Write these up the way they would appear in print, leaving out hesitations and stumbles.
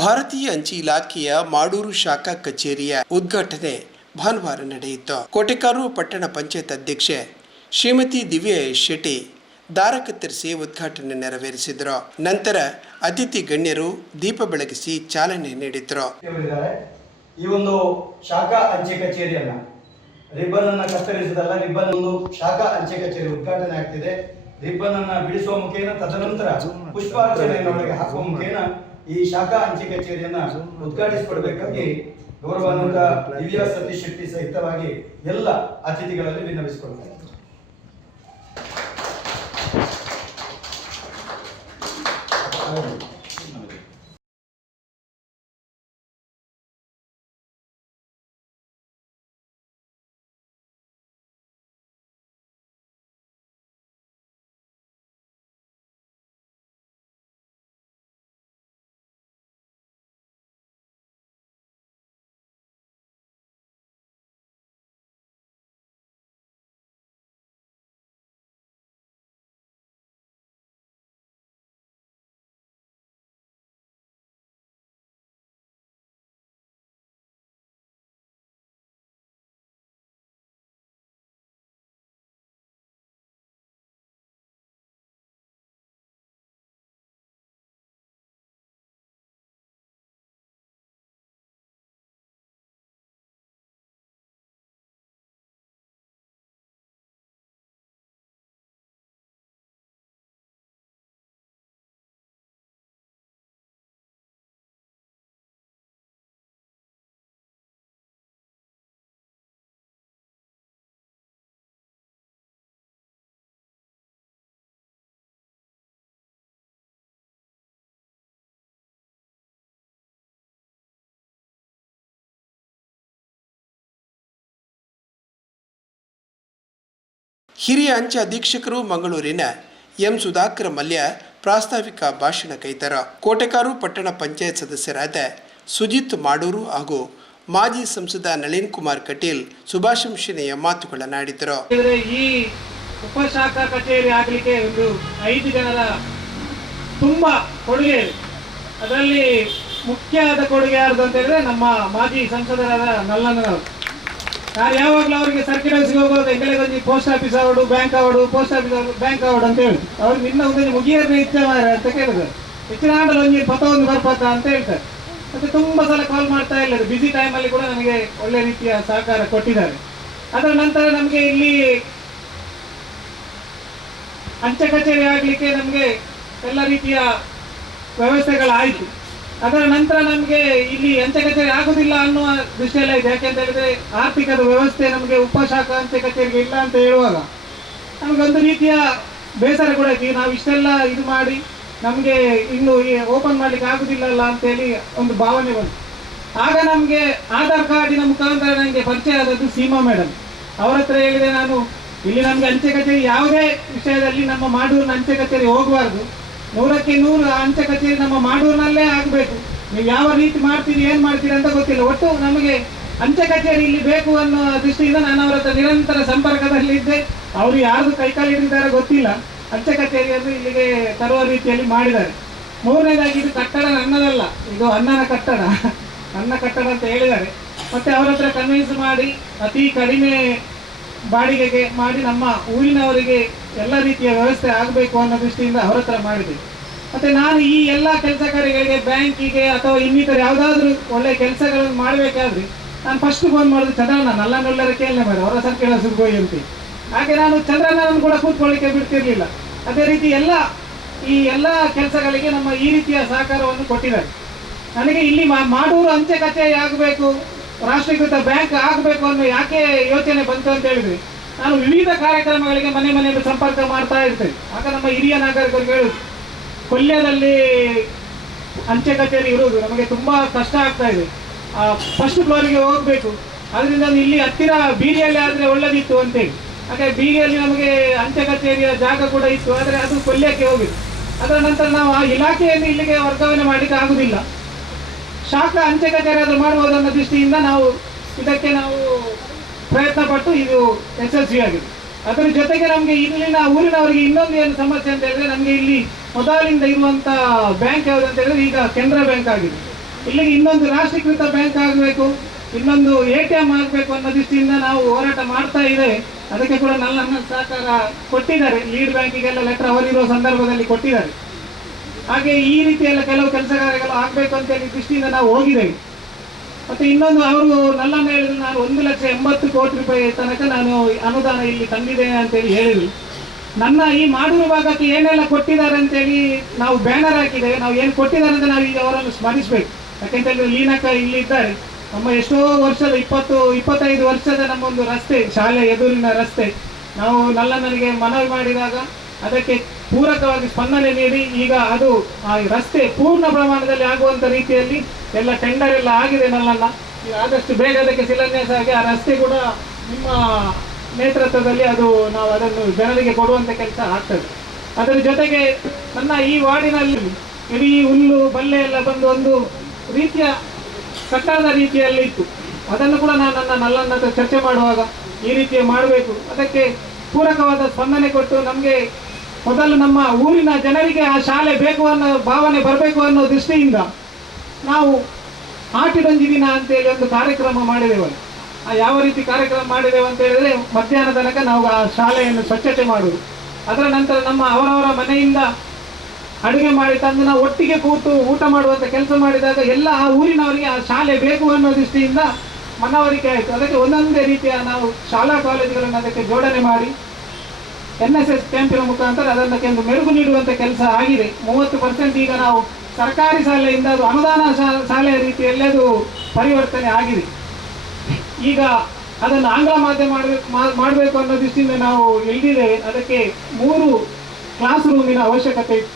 ಭಾರತೀಯ ಅಂಚೆ ಇಲಾಖೆಯ ಮಾಡೂರು ಶಾಖಾ ಕಚೇರಿಯ ಉದ್ಘಾಟನೆ ಭಾನುವಾರ ನಡೆಯಿತು. ಕೋಟೆಕಾರು ಪಟ್ಟಣ ಪಂಚಾಯತ್ ಅಧ್ಯಕ್ಷೆ ಶ್ರೀಮತಿ ದಿವ್ಯ ಶೆಟ್ಟಿ ದಾರ ಕತ್ತರಿಸಿ ಉದ್ಘಾಟನೆ ನೆರವೇರಿಸಿದರು. ನಂತರ ಅತಿಥಿ ಗಣ್ಯರು ದೀಪ ಬೆಳಗಿಸಿ ಚಾಲನೆ ನೀಡಿದರು. ಈ ಒಂದು ಶಾಖಾ ಅಂಚೆ ಕಚೇರಿಯನ್ನ ರಿಬ್ಬನ್ ಅನ್ನ ಕತ್ತರಿಸಿದಲ್ಲ, ರಿಬ್ಬನ್ ಒಂದು ಶಾಖಾ ಅಂಚೆ ಕಚೇರಿ ಉದ್ಘಾಟನೆ ಆಗ್ತಿದೆ. ರಿಬ್ಬನ್ ಅನ್ನ ಬಿಡಿಸುವ ಮುಖೇನ ತದನಂತರ ಪುಷ್ಪಾರ್ಚನೆಯೊಳಗೆ ಹಾಕುವ ಮುಖೇನ ಈ ಶಾಖಾ ಅಂಚೆ ಕಚೇರಿಯನ್ನ ಉದ್ಘಾಟಿಸಿಕೊಡಬೇಕಾಗಿ ಗೌರವಾನ್ವಿತ ದಿವ್ಯಾ ಸತೀಶ್ ಶೆಟ್ಟಿ ಸಹಿತವಾಗಿ ಎಲ್ಲ ಅತಿಥಿಗಳಲ್ಲಿ ವಿನ್ನವಿಸಿಕೊಳ್ತಾರೆ. ಹಿರಿಯ ಅಂಚೆ ಅಧೀಕ್ಷಕರು ಮಂಗಳೂರಿನ ಎಂ ಸುಧಾಕರ್ ಮಲ್ಯ ಪ್ರಾಸ್ತಾವಿಕ ಭಾಷಣ ಕೈದರು. ಕೋಟೆಕಾರು ಪಟ್ಟಣ ಪಂಚಾಯತ್ ಸದಸ್ಯರಾದ ಸುಜಿತ್ ಮಾಡೂರು ಹಾಗೂ ಮಾಜಿ ಸಂಸದ ನಳಿನ್ ಕುಮಾರ್ ಕಟೀಲ್ ಶುಭಾಶಂಸನೆಯ ಮಾತುಗಳನ್ನಾಡಿದರು. ಈ ಉಪಶಾಖಾ ಕಚೇರಿ ಆಗಲಿಕ್ಕೆ ಒಂದು 5 ಜನರ ತುಂಬಾ ಕೊಡುಗೆ ಇದೆ. ಅದರಲ್ಲಿ ಮುಖ್ಯವಾದ ಕೊಡುಗೆ ಯಾರ್ದು ಅಂತ ಹೇಳಿದ್ರೆ ನಮ್ಮ ಮಾಜಿ ಸಂಸದರಾದ ನಲ್ಲಣ್ಣನವರು. ನಾನು ಯಾವಾಗಲೂ ಅವರಿಗೆ ಸರ್ಕಿಲ್ ಹೌಸ್ಗೆ ಹೋಗೋದು ಎಂಗಲೆಗೊಂದು ಪೋಸ್ಟ್ ಆಫೀಸ್ ಅವಡು, ಬ್ಯಾಂಕ್ ಅವಡು, ಪೋಸ್ಟ್ ಆಫೀಸ್ ಅವಡು, ಬ್ಯಾಂಕ್ ಅವಡು ಅಂತ ಹೇಳಿ ಅವ್ರಿಗೆ ಇನ್ನ ಒಂದು ಮುಗಿಯರ್ನೇ ಇಚ್ಛೆ ಅಂತ ಕೇಳಿದ್ರು. ಹೆಚ್ಚಿನ ಆಂಡಲ್ ಒಂದು ಪಥ ಒಂದು ಬರ್ಪತ್ತ ಅಂತ ಹೇಳ್ತಾರೆ. ಮತ್ತೆ ತುಂಬಾ ಸಲ ಕಾಲ್ ಮಾಡ್ತಾ ಇದ್ದಾರೆ. ಬಿಸಿ ಟೈಮಲ್ಲಿ ಕೂಡ ನನಗೆ ಒಳ್ಳೆ ರೀತಿಯ ಸಹಕಾರ ಕೊಟ್ಟಿದ್ದಾರೆ. ಅದರ ನಂತರ ನಮಗೆ ಇಲ್ಲಿ ಅಂಚೆ ಕಚೇರಿ ಆಗಲಿಕ್ಕೆ ನಮಗೆ ಎಲ್ಲ ರೀತಿಯ ವ್ಯವಸ್ಥೆಗಳಾಯಿತು. ಅದರ ನಂತರ ನಮಗೆ ಇಲ್ಲಿ ಅಂಚೆ ಕಚೇರಿ ಆಗುದಿಲ್ಲ ಅನ್ನುವ ದೃಷ್ಟಿಯಲ್ಲ ಇದೆ. ಯಾಕೆಂತ ಹೇಳಿದ್ರೆ ಆರ್ಥಿಕದ ವ್ಯವಸ್ಥೆ ನಮಗೆ ಉಪಶಾಖಾ ಅಂಚೆ ಕಚೇರಿಗೆ ಇಲ್ಲ ಅಂತ ಹೇಳುವಾಗ ನಮಗೊಂದು ರೀತಿಯ ಬೇಸರ ಕೂಡ ಐತಿ. ನಾವು ಇಷ್ಟೆಲ್ಲ ಇದು ಮಾಡಿ ನಮಗೆ ಇನ್ನು ಓಪನ್ ಮಾಡ್ಲಿಕ್ಕೆ ಆಗುದಿಲ್ಲಲ್ಲ ಅಂತೇಳಿ ಒಂದು ಭಾವನೆ ಬಂತು. ಆಗ ನಮಗೆ ಆಧಾರ್ ಕಾರ್ಡಿನ ಮುಖಾಂತರ ನನಗೆ ಪರಿಚಯ ಆದದ್ದು ಸೀಮಾ ಮೇಡಮ್. ಅವರ ಹತ್ರ ಹೇಳಿದೆ ನಾನು, ಇಲ್ಲಿ ನಮಗೆ ಅಂಚೆ ಕಚೇರಿ ಯಾವುದೇ ವಿಷಯದಲ್ಲಿ ನಮ್ಮ ಮಾಡೂರಿನ ಅಂಚೆ ಕಚೇರಿ ಹೋಗಬಾರ್ದು, 100ಕ್ಕೆ 100 ಅಂಚೆ ಕಚೇರಿ ನಮ್ಮ ಮಾಡೂರಿನಲ್ಲೇ ಆಗಬೇಕು. ನೀವು ಯಾವ ರೀತಿ ಮಾಡ್ತೀರಿ ಏನು ಮಾಡ್ತೀರಿ ಅಂತ ಗೊತ್ತಿಲ್ಲ, ಒಟ್ಟು ನಮಗೆ ಅಂಚೆ ಕಚೇರಿ ಇಲ್ಲಿ ಬೇಕು ಅನ್ನೋ ದೃಷ್ಟಿಯಿಂದ ನಾನು ಅವರ ಹತ್ರ ನಿರಂತರ ಸಂಪರ್ಕದಲ್ಲಿ ಇದ್ದೆ. ಅವರು ಯಾರ್ದು ಕೈಕಾಲು ಹಿಡಿದಿದ್ದಾರೆ ಗೊತ್ತಿಲ್ಲ, ಅಂಚೆ ಕಚೇರಿಯನ್ನು ಇಲ್ಲಿಗೆ ತರುವ ರೀತಿಯಲ್ಲಿ ಮಾಡಿದ್ದಾರೆ. 3ನೇದಾಗಿ ಇದು ಕಟ್ಟಡ ನನ್ನದಲ್ಲ, ಇದು ಅಣ್ಣನ ಕಟ್ಟಡ, ನನ್ನ ಕಟ್ಟಡ ಅಂತ ಹೇಳಿದ್ದಾರೆ. ಮತ್ತೆ ಅವರ ಹತ್ರ ಕನ್ವಿನ್ಸ್ ಮಾಡಿ ಅತಿ ಕಡಿಮೆ ಬಾಡಿಗೆಗೆ ಮಾಡಿ ನಮ್ಮ ಊರಿನವರಿಗೆ ಎಲ್ಲ ರೀತಿಯ ವ್ಯವಸ್ಥೆ ಆಗಬೇಕು ಅನ್ನೋ ದೃಷ್ಟಿಯಿಂದ ಅವರ ಹತ್ರ ಮಾಡಿದೆ. ಮತ್ತೆ ನಾನು ಈ ಎಲ್ಲ ಕೆಲಸ ಕಾರ್ಯಗಳಿಗೆ, ಬ್ಯಾಂಕಿಗೆ ಅಥವಾ ಇನ್ನಿತರ ಯಾವುದಾದ್ರೂ ಒಳ್ಳೆ ಕೆಲಸಗಳನ್ನು ಮಾಡಬೇಕಾದ್ರೆ ನಾನು ಫಸ್ಟ್ ಫೋನ್ ಮಾಡೋದು ಚಂದ್ರಣ್ಣ, ನಲ್ಲನೊಳ್ಳರ ಕೇಳನೆ ಮಾಡಿ ಅವರ ಸರ್ಕಿಲ್ ಹೌಸ್ಗೆ ಹೋಗಿ ಅಂತ. ಹಾಗೆ ನಾನು ಚಂದ್ರಣ್ಣನನ್ನು ಕೂಡ ಕೂತ್ಕೊಳ್ಳಿಕ್ಕೆ ಬಿಡ್ತಿರ್ಲಿಲ್ಲ. ಅದೇ ರೀತಿ ಈ ಎಲ್ಲ ಕೆಲಸಗಳಿಗೆ ನಮ್ಮ ಈ ರೀತಿಯ ಸಹಕಾರವನ್ನು ಕೊಟ್ಟಿದ್ದಾರೆ. ನನಗೆ ಇಲ್ಲಿ ಮಾಡೂರು ಅಂಚೆ ಕಚೇರಿ ಆಗಬೇಕು, ರಾಷ್ಟ್ರೀಕೃತ ಬ್ಯಾಂಕ್ ಆಗಬೇಕು ಅನ್ನೋ ಯಾಕೆ ಯೋಚನೆ ಬಂತು ಅಂತ ಹೇಳಿದ್ರೆ, ನಾನು ವಿವಿಧ ಕಾರ್ಯಕ್ರಮಗಳಿಗೆ ಮನೆಯಲ್ಲಿ ಸಂಪರ್ಕ ಮಾಡ್ತಾ ಇರ್ತೇನೆ. ಆಗ ನಮ್ಮ ಹಿರಿಯ ನಾಗರಿಕರಿಗೆ ಹೇಳುದು, ಕೊಲ್ಯದಲ್ಲಿ ಅಂಚೆ ಕಚೇರಿ ಇರುವುದು ನಮಗೆ ತುಂಬಾ ಕಷ್ಟ ಆಗ್ತಾ ಇದೆ, ಫಸ್ಟ್ ಫ್ಲೋರಿಗೆ ಹೋಗಬೇಕು, ಅದರಿಂದ ಇಲ್ಲಿ ಹತ್ತಿರ ಬೀದಿಯಲ್ಲಿ ಆದರೆ ಒಳ್ಳೆದಿತ್ತು ಅಂತೇಳಿ. ಹಾಗೆ ಬೀದಿಯಲ್ಲಿ ನಮಗೆ ಅಂಚೆ ಕಚೇರಿಯ ಜಾಗ ಕೂಡ ಇತ್ತು, ಆದರೆ ಅದು ಕೊಲ್ಯಕ್ಕೆ ಹೋಗಿತ್ತು. ಅದರ ನಂತರ ನಾವು ಆ ಇಲಾಖೆಯನ್ನು ಇಲ್ಲಿಗೆ ವರ್ಗಾವಣೆ ಮಾಡಲಿಕ್ಕೆ ಆಗುದಿಲ್ಲ, ಶಾಖಾ ಅಂಚೆ ಕಚೇರಿ ಆದರೂ ಮಾಡಬಹುದು ಅನ್ನೋ ದೃಷ್ಟಿಯಿಂದ ಇದಕ್ಕೆ ನಾವು ಪ್ರಯತ್ನ ಪಟ್ಟು ಇದು ಯಶಸ್ವಿಯಾಗಿದೆ. ಅದರ ಜೊತೆಗೆ ನಮಗೆ ಇಲ್ಲಿನ ಊರಿನವರಿಗೆ ಇನ್ನೊಂದು ಏನು ಸಮಸ್ಯೆ ಅಂತ ಹೇಳಿದ್ರೆ, ನಮಗೆ ಇಲ್ಲಿ ಮೊದಲಿಂದ ಇರುವಂತ ಬ್ಯಾಂಕ್ ಯಾವುದು ಅಂತ ಹೇಳಿದ್ರೆ ಈಗ ಕೆನರಾ ಬ್ಯಾಂಕ್ ಆಗಿದೆ. ಇಲ್ಲಿಗೆ ಇನ್ನೊಂದು ರಾಷ್ಟ್ರೀಕೃತ ಬ್ಯಾಂಕ್ ಆಗಬೇಕು, ಇನ್ನೊಂದು ATM ಆಗಬೇಕು ಅನ್ನೋ ದೃಷ್ಟಿಯಿಂದ ನಾವು ಹೋರಾಟ ಮಾಡ್ತಾ ಇದ್ದೇವೆ. ಅದಕ್ಕೆ ಕೂಡ ನನ್ನ ಸಹಕಾರ ಕೊಟ್ಟಿದ್ದಾರೆ, ಲೀಡ್ ಬ್ಯಾಂಕಿಗೆಲ್ಲ ಲೆಟರ್ ಅವರಿರೋ ಸಂದರ್ಭದಲ್ಲಿ ಕೊಟ್ಟಿದ್ದಾರೆ. ಹಾಗೆ ಈ ರೀತಿಯೆಲ್ಲ ಕೆಲವು ಕೆಲಸ ಕಾರ್ಯಗಳು ಆಗಬೇಕು ಅಂತೇಳಿ ದೃಷ್ಟಿಯಿಂದ ನಾವು ಹೋಗಿದ್ದೇವೆ. ಮತ್ತೆ ಇನ್ನೊಂದು ಅವರು ನಲ್ಲನ್ನು ಹೇಳಿದ್ರು, ನಾನು 1,80,00,000 ರೂಪಾಯಿ ತನಕ ನಾನು ಅನುದಾನ ಇಲ್ಲಿ ತಂದಿದ್ದೇನೆ ಅಂತೇಳಿ ಹೇಳಿದ್ರು. ನನ್ನ ಈ ಮಾಡೂರು ಭಾಗಕ್ಕೆ ಏನೆಲ್ಲ ಕೊಟ್ಟಿದ್ದಾರೆ ಅಂತೇಳಿ ನಾವು ಬ್ಯಾನರ್ ಹಾಕಿದ್ದೇವೆ. ನಾವು ಏನು ಕೊಟ್ಟಿದ್ದಾರೆ ಅಂತ ನಾವು ಈಗ ಅವರನ್ನು ಸ್ಮರಿಸಬೇಕು. ಯಾಕೆಂತೇಳಿದ್ರೆ ಲೀನಕ್ಕ ಇಲ್ಲಿ ಇದ್ದಾರೆ. ನಮ್ಮ ಎಷ್ಟೋ ವರ್ಷದ 20-25 ವರ್ಷದ ನಮ್ಮೊಂದು ರಸ್ತೆ, ಶಾಲೆ ಎದುರಿನ ರಸ್ತೆ, ನಾವು ನಲ್ಲನಿಗೆ ಮನವಿ ಮಾಡಿದಾಗ ಅದಕ್ಕೆ ಪೂರಕವಾಗಿ ಸ್ಪಂದನೆ ನೀಡಿ ಈಗ ಅದು ಆ ರಸ್ತೆ ಪೂರ್ಣ ಪ್ರಮಾಣದಲ್ಲಿ ಆಗುವಂಥ ರೀತಿಯಲ್ಲಿ ಎಲ್ಲ ಟೆಂಡರ್ ಎಲ್ಲ ಆಗಿದೆ. ನಲ್ಲನ್ನ ಈಗ ಆದಷ್ಟು ಬೇಗ ಅದಕ್ಕೆ ಶಿಲಾನ್ಯಾಸ ಆಗಿ ಆ ರಸ್ತೆ ಕೂಡ ನಿಮ್ಮ ನೇತೃತ್ವದಲ್ಲಿ ಅದು ನಾವು ಅದನ್ನು ಜನರಿಗೆ ಕೊಡುವಂಥ ಕೆಲಸ ಆಗ್ತದೆ. ಅದರ ಜೊತೆಗೆ ನನ್ನ ಈ ವಾರ್ಡಿನಲ್ಲಿ ಇಡೀ ಹುಲ್ಲು ಬಲ್ಲೆ ಎಲ್ಲ ಬಂದು ಒಂದು ರೀತಿಯ ಕಟ್ಟಡದ ರೀತಿಯಲ್ಲಿ ಇತ್ತು. ಅದನ್ನು ಕೂಡ ನಾನು ನನ್ನ ನಲ್ಲನ್ನ ಹತ್ರ ಚರ್ಚೆ ಮಾಡುವಾಗ ಈ ರೀತಿಯ ಮಾಡಬೇಕು, ಅದಕ್ಕೆ ಪೂರಕವಾದ ಸ್ಪಂದನೆ ಕೊಟ್ಟು ನಮಗೆ ಮೊದಲು ನಮ್ಮ ಊರಿನ ಜನರಿಗೆ ಆ ಶಾಲೆ ಬೇಕು ಅನ್ನೋ ಭಾವನೆ ಬರಬೇಕು ಅನ್ನೋ ದೃಷ್ಟಿಯಿಂದ ನಾವು ಆಟಿಡೊಂಜಿ ದಿನ ಅಂತೇಳಿ ಒಂದು ಕಾರ್ಯಕ್ರಮ ಮಾಡಿದೆವು. ಯಾವ ರೀತಿ ಕಾರ್ಯಕ್ರಮ ಮಾಡಿದೆವು ಅಂತ ಹೇಳಿದ್ರೆ, ಮಧ್ಯಾಹ್ನ ತನಕ ನಾವು ಆ ಶಾಲೆಯನ್ನು ಸ್ವಚ್ಛತೆ ಮಾಡುವುದು. ಅದರ ನಂತರ ನಮ್ಮ ಅವರವರ ಮನೆಯಿಂದ ಅಡುಗೆ ಮಾಡಿ ತಂದು ನಾವು ಒಟ್ಟಿಗೆ ಕೂತು ಊಟ ಮಾಡುವಂಥ ಕೆಲಸ ಮಾಡಿದಾಗ ಎಲ್ಲ ಆ ಊರಿನವರಿಗೆ ಆ ಶಾಲೆ ಬೇಕು ಅನ್ನೋ ದೃಷ್ಟಿಯಿಂದ ಮನವರಿಕೆ ಆಯಿತು. ಅದಕ್ಕೆ ಒಂದೊಂದೇ ರೀತಿಯ ನಾವು ಶಾಲಾ ಕಾಲೇಜುಗಳನ್ನು ಅದಕ್ಕೆ ಜೋಡಣೆ ಮಾಡಿ NSS ಕ್ಯಾಂಪಿನ ಮುಖಾಂತರ ಅದಕ್ಕೆ ಒಂದು ಮೆರುಗು ನೀಡುವಂಥ ಕೆಲಸ ಆಗಿದೆ. 30% ಈಗ ನಾವು ಸರ್ಕಾರಿ ಶಾಲೆಯಿಂದ ಅದು ಅನುದಾನ ಶಾಲೆಯ ರೀತಿಯಲ್ಲಿ ಅದು ಪರಿವರ್ತನೆ ಆಗಿದೆ. ಈಗ ಅದನ್ನು ಆಂಗ್ಲ ಮಾಧ್ಯಮ ಮಾಡಬೇಕು ಅನ್ನೋ ದೃಷ್ಟಿಯಿಂದ ನಾವು ಎಳೆದಿದ್ದೇವೆ. ಅದಕ್ಕೆ 3 ಕ್ಲಾಸ್ ರೂಮಿನ ಅವಶ್ಯಕತೆ ಇತ್ತು.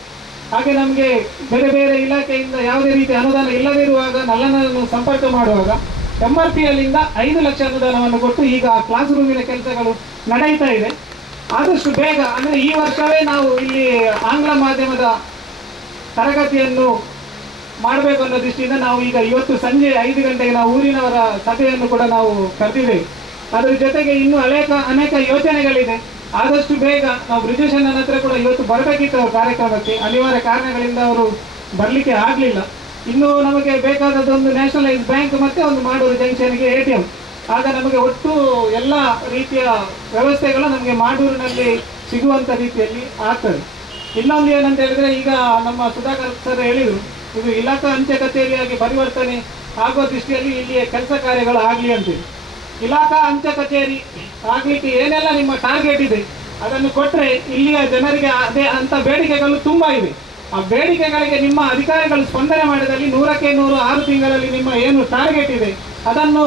ಹಾಗೆ ನಮಗೆ ಬೇರೆ ಬೇರೆ ಇಲಾಖೆಯಿಂದ ಯಾವುದೇ ರೀತಿ ಅನುದಾನ ಇಲ್ಲದಿರುವಾಗ ನಲ್ಲನನ್ನು ಸಂಪರ್ಕ ಮಾಡುವಾಗ MRPಯಲ್ಲಿಂದ 5 ಲಕ್ಷ ಅನುದಾನವನ್ನು ಕೊಟ್ಟು ಈಗ ಕ್ಲಾಸ್ ರೂಮಿನ ಕೆಲಸಗಳು ನಡೆಯುತ್ತಾ ಇದೆ. ಆದಷ್ಟು ಬೇಗ ಅಂದರೆ ಈ ವರ್ಷವೇ ನಾವು ಇಲ್ಲಿ ಆಂಗ್ಲ ಮಾಧ್ಯಮದ ತರಗತಿಯನ್ನು ಮಾಡಬೇಕು ಅನ್ನೋ ದೃಷ್ಟಿಯಿಂದ ನಾವು ಈಗ ಇವತ್ತು ಸಂಜೆ 5 ಗಂಟೆಗೆ ನಾವು ಊರಿನವರ ಸಭೆಯನ್ನು ಕೂಡ ನಾವು ಕರೆದಿದ್ದೇವೆ. ಅದರ ಜೊತೆಗೆ ಇನ್ನೂ ಅನೇಕ ಯೋಜನೆಗಳಿದೆ. ಆದಷ್ಟು ಬೇಗ ನಾವು ಬ್ರಿಜೇಶನ್ ಹತ್ರ ಕೂಡ ಇವತ್ತು ಬರಬೇಕಿತ್ತು ಅವ್ರ ಕಾರ್ಯಕ್ರಮಕ್ಕೆ, ಅನಿವಾರ್ಯ ಕಾರಣಗಳಿಂದ ಅವರು ಬರಲಿಕ್ಕೆ ಆಗಲಿಲ್ಲ. ಇನ್ನು ನಮಗೆ ಬೇಕಾದದೊಂದು ನ್ಯಾಷನಲೈಸ್ ಬ್ಯಾಂಕ್ ಮತ್ತು ಒಂದು ಮಾಡೂರು ಜಂಕ್ಷನ್ಗೆ ATM. ಆಗ ನಮಗೆ ಒಟ್ಟು ಎಲ್ಲ ರೀತಿಯ ವ್ಯವಸ್ಥೆಗಳು ನಮಗೆ ಮಾಡೂರಿನಲ್ಲಿ ಸಿಗುವಂಥ ರೀತಿಯಲ್ಲಿ ಆಗ್ತದೆ. ಇನ್ನೊಂದು ಏನಂತ ಹೇಳಿದ್ರೆ, ಈಗ ನಮ್ಮ ಸುಧಾಕರ್ ಸರ್ ಹೇಳಿದರು, ಇದು ಇಲಾಖಾ ಅಂಚೆ ಕಚೇರಿಯಾಗಿ ಪರಿವರ್ತನೆ ಆಗುವ ದೃಷ್ಟಿಯಲ್ಲಿ ಇಲ್ಲಿಯ ಕೆಲಸ ಕಾರ್ಯಗಳು ಆಗಲಿ ಅಂತೇಳಿ. ಇಲಾಖಾ ಅಂಚೆ ಕಚೇರಿ ಆಗಲಿಕ್ಕೆ ಏನೆಲ್ಲ ನಿಮ್ಮ ಟಾರ್ಗೆಟ್ ಇದೆ ಅದನ್ನು ಕೊಟ್ಟರೆ ಇಲ್ಲಿಯ ಜನರಿಗೆ ಅದೇ ಅಂತ ಬೇಡಿಕೆಗಳು ತುಂಬ ಇವೆ. ಆ ಬೇಡಿಕೆಗಳಿಗೆ ನಿಮ್ಮ ಅಧಿಕಾರಿಗಳು ಸ್ಪಂದನೆ ಮಾಡಿದಲ್ಲಿ 100ಕ್ಕೆ 100 6 ತಿಂಗಳಲ್ಲಿ ನಿಮ್ಮ ಏನು ಟಾರ್ಗೆಟ್ ಇದೆ ಅದನ್ನು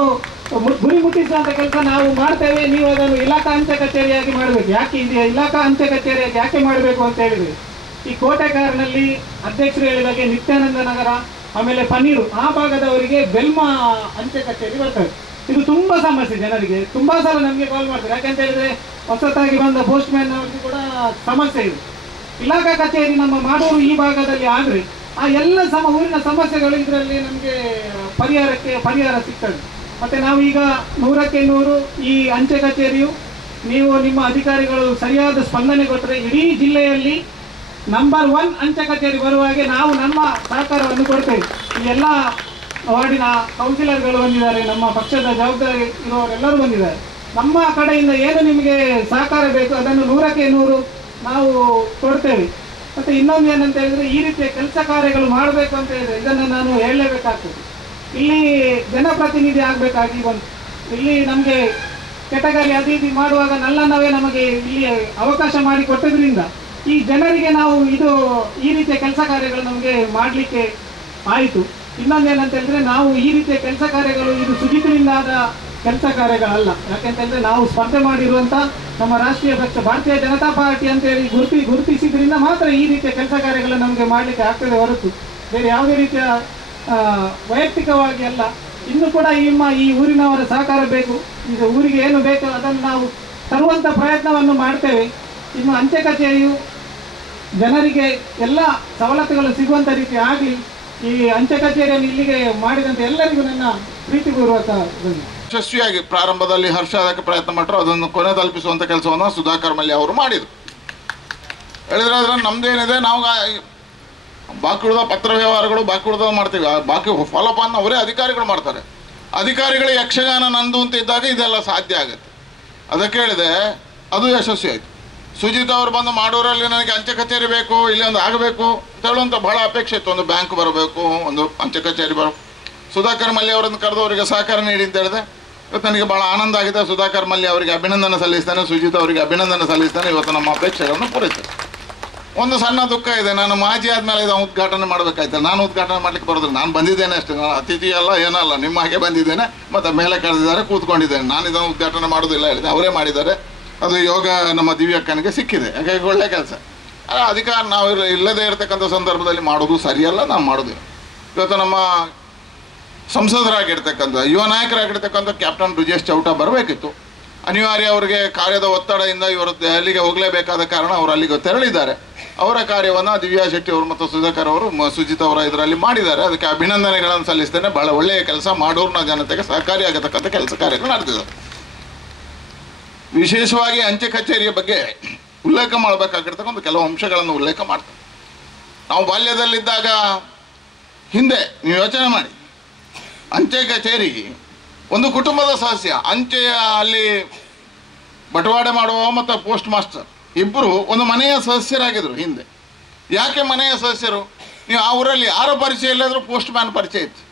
ಗುರಿ ಮುಟ್ಟಿಸುವಂಥ ಕೆಲಸ ನಾವು ಮಾಡ್ತೇವೆ. ನೀವು ಅದನ್ನು ಇಲಾಖಾ ಅಂಚೆ ಕಚೇರಿಯಾಗಿ ಮಾಡಬೇಕು. ಯಾಕೆ ಇದೆ ಇಲಾಖಾ ಅಂಚೆ ಕಚೇರಿಯಾಗಿ ಯಾಕೆ ಮಾಡಬೇಕು ಅಂತ ಹೇಳಿದರೆ, ಈ ಕೋಟೆಕಾರ್ನಲ್ಲಿ ಅಧ್ಯಕ್ಷರು ಹೇಳಿದಾಗೆ ನಿತ್ಯಾನಂದ ನಗರ ಆಮೇಲೆ ಪನ್ನೀರು ಆ ಭಾಗದವರಿಗೆ ಬೆಲ್ಮಾ ಅಂಚೆ ಕಚೇರಿ ಬರ್ತದೆ. ಇದು ತುಂಬ ಸಮಸ್ಯೆ, ಜನರಿಗೆ ತುಂಬ ಸಲ ನಮಗೆ ಕಾಲ್ ಮಾಡ್ತಾರೆ. ಯಾಕೆಂತ ಹೇಳಿದ್ರೆ ಹೊಸತಾಗಿ ಬಂದ ಪೋಸ್ಟ್ ಮ್ಯಾನ್ ಅವ್ರಿಗೆ ಕೂಡ ಸಮಸ್ಯೆ ಇದೆ. ಇಲಾಖಾ ಕಚೇರಿ ನಮ್ಮ ಮಾಡೂರು ಈ ಭಾಗದಲ್ಲಿ ಆದರೆ ಆ ಎಲ್ಲ ಊರಿನ ಸಮಸ್ಯೆಗಳು ಇದರಲ್ಲಿ ನಮಗೆ ಪರಿಹಾರ ಸಿಗ್ತದೆ. ಮತ್ತು ನಾವೀಗ 100ಕ್ಕೆ 100 ಈ ಅಂಚೆ ಕಚೇರಿಯು ನೀವು ನಿಮ್ಮ ಅಧಿಕಾರಿಗಳು ಸರಿಯಾದ ಸ್ಪಂದನೆ ಕೊಟ್ಟರೆ ಇಡೀ ಜಿಲ್ಲೆಯಲ್ಲಿ ನಂಬರ್ 1 ಅಂಚೆ ಕಚೇರಿ ಬರುವ ಹಾಗೆ ನಾವು ನಮ್ಮ ಸಹಕಾರವನ್ನು ಕೊಡ್ತೇವೆ. ಈ ಎಲ್ಲ ವಾರ್ಡಿನ ಕೌನ್ಸಿಲರ್ಗಳು ಬಂದಿದ್ದಾರೆ, ನಮ್ಮ ಪಕ್ಷದ ಜವಾಬ್ದಾರಿ ಇರುವವರೆಲ್ಲರೂ ಬಂದಿದ್ದಾರೆ. ನಮ್ಮ ಕಡೆಯಿಂದ ಏನು ನಿಮಗೆ ಸಹಕಾರ ಬೇಕು ಅದನ್ನು 100ಕ್ಕೆ 100 ನಾವು ಕೊಡ್ತೇವೆ. ಮತ್ತು ಇನ್ನೊಂದು ಏನಂತ ಹೇಳಿದರೆ, ಈ ರೀತಿಯ ಕೆಲಸ ಕಾರ್ಯಗಳು ಮಾಡಬೇಕು ಅಂತ ಹೇಳಿದರೆ ಇದನ್ನು ನಾನು ಹೇಳಲೇಬೇಕಾಗ್ತದೆ. ಇಲ್ಲಿ ಜನಪ್ರತಿನಿಧಿ ಆಗಬೇಕಾಗಿ ಬಂತು. ಇಲ್ಲಿ ನಮಗೆ ಕೆಟಗರಿ ಅದು ಇದು ಮಾಡುವಾಗ ನಲ್ಲನವೇ ನಮಗೆ ಇಲ್ಲಿ ಅವಕಾಶ ಮಾಡಿ ಕೊಟ್ಟದ್ರಿಂದ ಈ ಜನರಿಗೆ ನಾವು ಈ ರೀತಿಯ ಕೆಲಸ ಕಾರ್ಯಗಳು ನಮಗೆ ಮಾಡಲಿಕ್ಕೆ ಆಯಿತು. ಇನ್ನೊಂದೇನಂತ ಹೇಳಿದ್ರೆ, ನಾವು ಈ ರೀತಿಯ ಕೆಲಸ ಕಾರ್ಯಗಳು ಇದು ಸುಜಿತರಿಂದಾದ ಕೆಲಸ ಕಾರ್ಯಗಳಲ್ಲ. ಯಾಕೆಂತಂದರೆ ನಾವು ಸ್ಪರ್ಧೆ ಮಾಡಿರುವಂಥ ನಮ್ಮ ರಾಷ್ಟ್ರೀಯ ಪಕ್ಷ ಭಾರತೀಯ ಜನತಾ ಪಾರ್ಟಿ ಅಂತೇಳಿ ಗುರುತಿಸಿದ್ರಿಂದ ಮಾತ್ರ ಈ ರೀತಿಯ ಕೆಲಸ ಕಾರ್ಯಗಳು ನಮಗೆ ಮಾಡಲಿಕ್ಕೆ ಆಗ್ತದೆ ಹೊರತು ಬೇರೆ ಯಾವುದೇ ರೀತಿಯ ವೈಯಕ್ತಿಕವಾಗಿ ಅಲ್ಲ. ಇನ್ನು ಕೂಡ ಈ ಊರಿನವರ ಸಹಕಾರ ಬೇಕು. ಈಗ ಊರಿಗೆ ಏನು ಬೇಕು ಅದನ್ನು ನಾವು ತರುವಂಥ ಪ್ರಯತ್ನವನ್ನು ಮಾಡ್ತೇವೆ. ಇನ್ನು ಅಂಚೆ ಕಚೇರಿಯು ಜನರಿಗೆ ಎಲ್ಲ ಸವಲತ್ತುಗಳು ಸಿಗುವಂಥ ರೀತಿ ಆಗಲಿ. ಈ ಅಂಚೆ ಕಚೇರಿಯನ್ನು ಇಲ್ಲಿಗೆ ಮಾಡಿದಂತೆ ಎಲ್ಲರಿಗೂ ನನ್ನ ಪ್ರೀತಿಪೂರ್ವಕ ಯಶಸ್ವಿಯಾಗಿ ಪ್ರಾರಂಭದಲ್ಲಿ ಹರ್ಷ ಅದಕ್ಕೆ ಪ್ರಯತ್ನ ಮಾಡ್ರು, ಅದನ್ನು ಕೊನೆ ತಲುಪಿಸುವಂಥ ಕೆಲಸವನ್ನು ಸುಧಾಕರ್ ಮಲ್ಯ ಅವರು ಮಾಡಿದರು. ಹೇಳಿದ್ರೆ ಅದರಲ್ಲಿ ನಮ್ಮದೇನಿದೆ, ನಾವು ಬಾಕಿ ಉಳಿದ ಪತ್ರ ವ್ಯವಹಾರಗಳು ಬಾಕಿ ಉಳಿದ ಮಾಡ್ತೀವಿ, ಬಾಕಿ ಫಾಲೋಅಪ್ ಅನ್ನು ಅವರೇ ಅಧಿಕಾರಿಗಳು ಮಾಡ್ತಾರೆ. ಅಧಿಕಾರಿಗಳು ಯಕ್ಷಗಾನ ನಂದು ಅಂತ ಇದ್ದಾಗ ಇದೆಲ್ಲ ಸಾಧ್ಯ ಆಗುತ್ತೆ. ಅದಕ್ಕೆ ಹೇಳಿದೆ, ಅದು ಯಶಸ್ವಿ ಆಯಿತು. ಸುಜಿತ್ ಅವರು ಬಂದು ಮಾಡೂರಲ್ಲಿ ನನಗೆ ಅಂಚೆ ಕಚೇರಿ ಬೇಕು, ಇಲ್ಲಿ ಒಂದು ಆಗಬೇಕು ಅಂತ ಹೇಳುವಂಥ ಭಾಳ ಅಪೇಕ್ಷೆ ಇತ್ತು. ಒಂದು ಬ್ಯಾಂಕ್ ಬರಬೇಕು, ಒಂದು ಅಂಚೆ ಕಚೇರಿ ಬರಬೇಕು. ಸುಧಾಕರ್ ಮಲ್ಲಿ ಅವರನ್ನು ಕರೆದು ಅವರಿಗೆ ಸಹಕಾರ ನೀಡಿ ಅಂತ ಹೇಳಿದೆ. ಇವತ್ತು ನನಗೆ ಭಾಳ ಆನಂದ ಆಗಿದೆ. ಸುಧಾಕರ್ ಮಲ್ಲಿ ಅವರಿಗೆ ಅಭಿನಂದನೆ ಸಲ್ಲಿಸ್ತೇನೆ, ಸುಜಿತ್ ಅವರಿಗೆ ಅಭಿನಂದನೆ ಸಲ್ಲಿಸ್ತೇನೆ. ಇವತ್ತು ನಮ್ಮ ಅಪೇಕ್ಷೆಗಳನ್ನು ಪೂರೈಸ್ತೇನೆ. ಒಂದು ಸಣ್ಣ ದುಃಖ ಇದೆ, ನಾನು ಮಾಜಿ ಆದಮೇಲೆ ಇದನ್ನು ಉದ್ಘಾಟನೆ ಮಾಡಬೇಕಾಯ್ತು. ನಾನು ಉದ್ಘಾಟನೆ ಮಾಡಲಿಕ್ಕೆ ಬರೋದಿಲ್ಲ, ನಾನು ಬಂದಿದ್ದೇನೆ ಅಷ್ಟೇ, ನಾನು ಅತಿಥಿ ಅಲ್ಲ ಏನಲ್ಲ, ನಿಮ್ಮ ಹಾಗೆ ಬಂದಿದ್ದೇನೆ. ಮತ್ತು ಮೇಲೆ ಕರೆದಿದ್ದಾರೆ, ಕೂತ್ಕೊಂಡಿದ್ದೇನೆ. ನಾನು ಇದನ್ನು ಉದ್ಘಾಟನೆ ಮಾಡೋದಿಲ್ಲ ಹೇಳಿದೆ, ಅವರೇ ಮಾಡಿದ್ದಾರೆ. ಅದು ಯೋಗ ನಮ್ಮ ದಿವ್ಯಕ್ಕನಿಗೆ ಸಿಕ್ಕಿದೆ, ಹಾಗಾಗಿ ಒಳ್ಳೆಯ ಕೆಲಸ. ಅಧಿಕಾರ ನಾವು ಇಲ್ಲದೇ ಇರತಕ್ಕಂಥ ಸಂದರ್ಭದಲ್ಲಿ ಮಾಡೋದು ಸರಿಯಲ್ಲ, ನಾವು ಮಾಡೋದಿಲ್ಲ. ಇವತ್ತು ನಮ್ಮ ಸಂಸದರಾಗಿರ್ತಕ್ಕಂಥ ಯುವ ನಾಯಕರಾಗಿರ್ತಕ್ಕಂಥ ಕ್ಯಾಪ್ಟನ್ ಬ್ರಿಜೇಶ್ ಚೌಟ ಬರಬೇಕಿತ್ತು. ಅನಿವಾರ್ಯ, ಅವರಿಗೆ ಕಾರ್ಯದ ಒತ್ತಡದಿಂದ ಇವರು ಅಲ್ಲಿಗೆ ಹೋಗಲೇಬೇಕಾದ ಕಾರಣ ಅವರು ಅಲ್ಲಿಗೆ ತೆರಳಿದ್ದಾರೆ. ಅವರ ಕಾರ್ಯವನ್ನು ದಿವ್ಯಾ ಶೆಟ್ಟಿ ಅವರು ಮತ್ತು ಸುಧಾಕರ್ ಅವರು ಸುಜಿತ್ ಅವರ ಇದರಲ್ಲಿ ಮಾಡಿದ್ದಾರೆ. ಅದಕ್ಕೆ ಅಭಿನಂದನೆಗಳನ್ನು ಸಲ್ಲಿಸ್ತೇನೆ. ಭಾಳ ಒಳ್ಳೆಯ ಕೆಲಸ, ಮಾಡೂರಿನ ಜನತೆಗೆ ಸಹಕಾರಿಯಾಗತಕ್ಕಂಥ ಕೆಲಸ ಕಾರ್ಯಗಳು ನಡೆದಿದೆ. ವಿಶೇಷವಾಗಿ ಅಂಚೆ ಕಚೇರಿಯ ಬಗ್ಗೆ ಉಲ್ಲೇಖ ಮಾಡಬೇಕಾಗಿರ್ತಕ್ಕಂಥ ಕೆಲವು ಅಂಶಗಳನ್ನು ಉಲ್ಲೇಖ ಮಾಡ್ತಾರೆ. ನಾವು ಬಾಲ್ಯದಲ್ಲಿದ್ದಾಗ ಹಿಂದೆ ನೀವು ಯೋಚನೆ ಮಾಡಿ, ಅಂಚೆ ಕಚೇರಿ ಒಂದು ಕುಟುಂಬದ ಸದಸ್ಯ. ಅಂಚೆಯ ಅಲ್ಲಿ ಬಟವಾಡೆ ಮಾಡುವ ಮತ್ತು ಪೋಸ್ಟ್ ಮಾಸ್ಟರ್ ಇಬ್ಬರು ಒಂದು ಮನೆಯ ಸದಸ್ಯರಾಗಿದ್ದರು ಹಿಂದೆ. ಯಾಕೆ ಮನೆಯ ಸದಸ್ಯರು? ನೀವು ಆ ಊರಲ್ಲಿ ಯಾರ ಪರಿಚಯ ಇಲ್ಲದರೂ ಪೋಸ್ಟ್ ಮ್ಯಾನ್ ಪರಿಚಯ ಇತ್ತು.